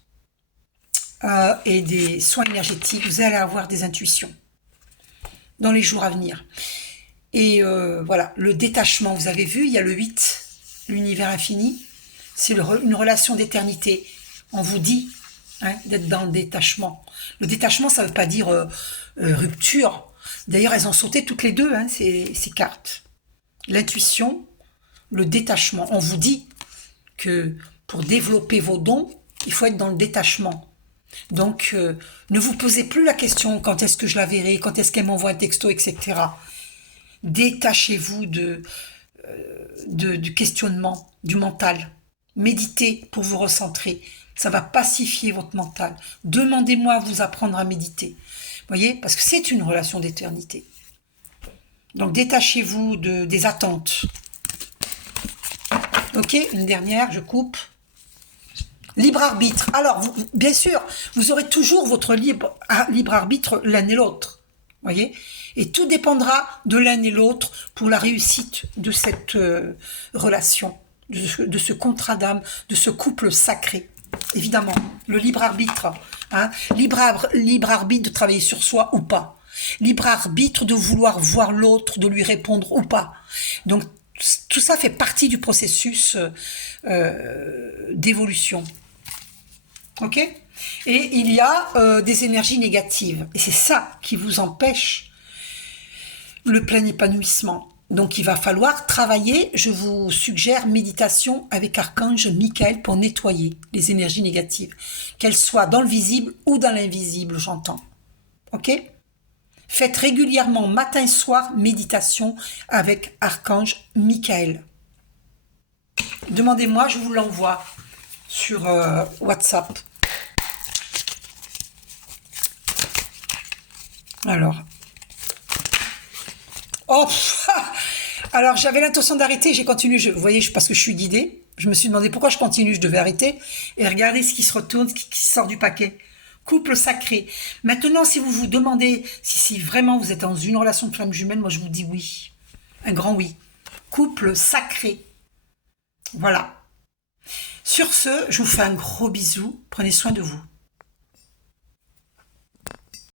et des soins énergétiques, vous allez avoir des intuitions dans les jours à venir. Et voilà, le détachement, vous avez vu, il y a le 8, l'univers infini. C'est une relation d'éternité. On vous dit d'être dans le détachement. Le détachement, ça ne veut pas dire rupture. D'ailleurs, elles ont sauté toutes les deux, ces cartes. L'intuition, le détachement. On vous dit que pour développer vos dons, il faut être dans le détachement. Donc, ne vous posez plus la question quand est-ce que je la verrai, quand est-ce qu'elle m'envoie un texto, etc. Détachez-vous du questionnement, du mental. Méditez pour vous recentrer. Ça va pacifier votre mental. Demandez-moi à vous apprendre à méditer. Vous voyez? Parce que c'est une relation d'éternité. Donc, détachez-vous des attentes. Ok? Une dernière, je coupe. Libre arbitre. Alors, bien sûr, vous aurez toujours votre libre arbitre l'un et l'autre. Voyez? Et tout dépendra de l'un et l'autre pour la réussite de cette relation, de ce contrat d'âme, de ce couple sacré. Évidemment, le libre arbitre. Libre arbitre de travailler sur soi ou pas. Libre arbitre de vouloir voir l'autre, de lui répondre ou pas. Donc, tout ça fait partie du processus d'évolution. Ok? Et il y a des énergies négatives. Et c'est ça qui vous empêche le plein épanouissement. Donc il va falloir travailler, je vous suggère méditation avec Archange Michael pour nettoyer les énergies négatives. Qu'elles soient dans le visible ou dans l'invisible, j'entends. Ok? Faites régulièrement matin et soir méditation avec Archange Michael. Demandez-moi, je vous l'envoie sur WhatsApp. Alors. Oh, alors j'avais l'intention d'arrêter, j'ai continué. Vous voyez, parce que je suis guidée. Je me suis demandé pourquoi je continue, je devais arrêter. Et regardez ce qui se retourne, ce qui sort du paquet. Couple sacré. Maintenant, si vous vous demandez si vraiment vous êtes dans une relation de flamme jumelle, moi je vous dis oui. Un grand oui. Couple sacré. Voilà. Sur ce, je vous fais un gros bisou. Prenez soin de vous.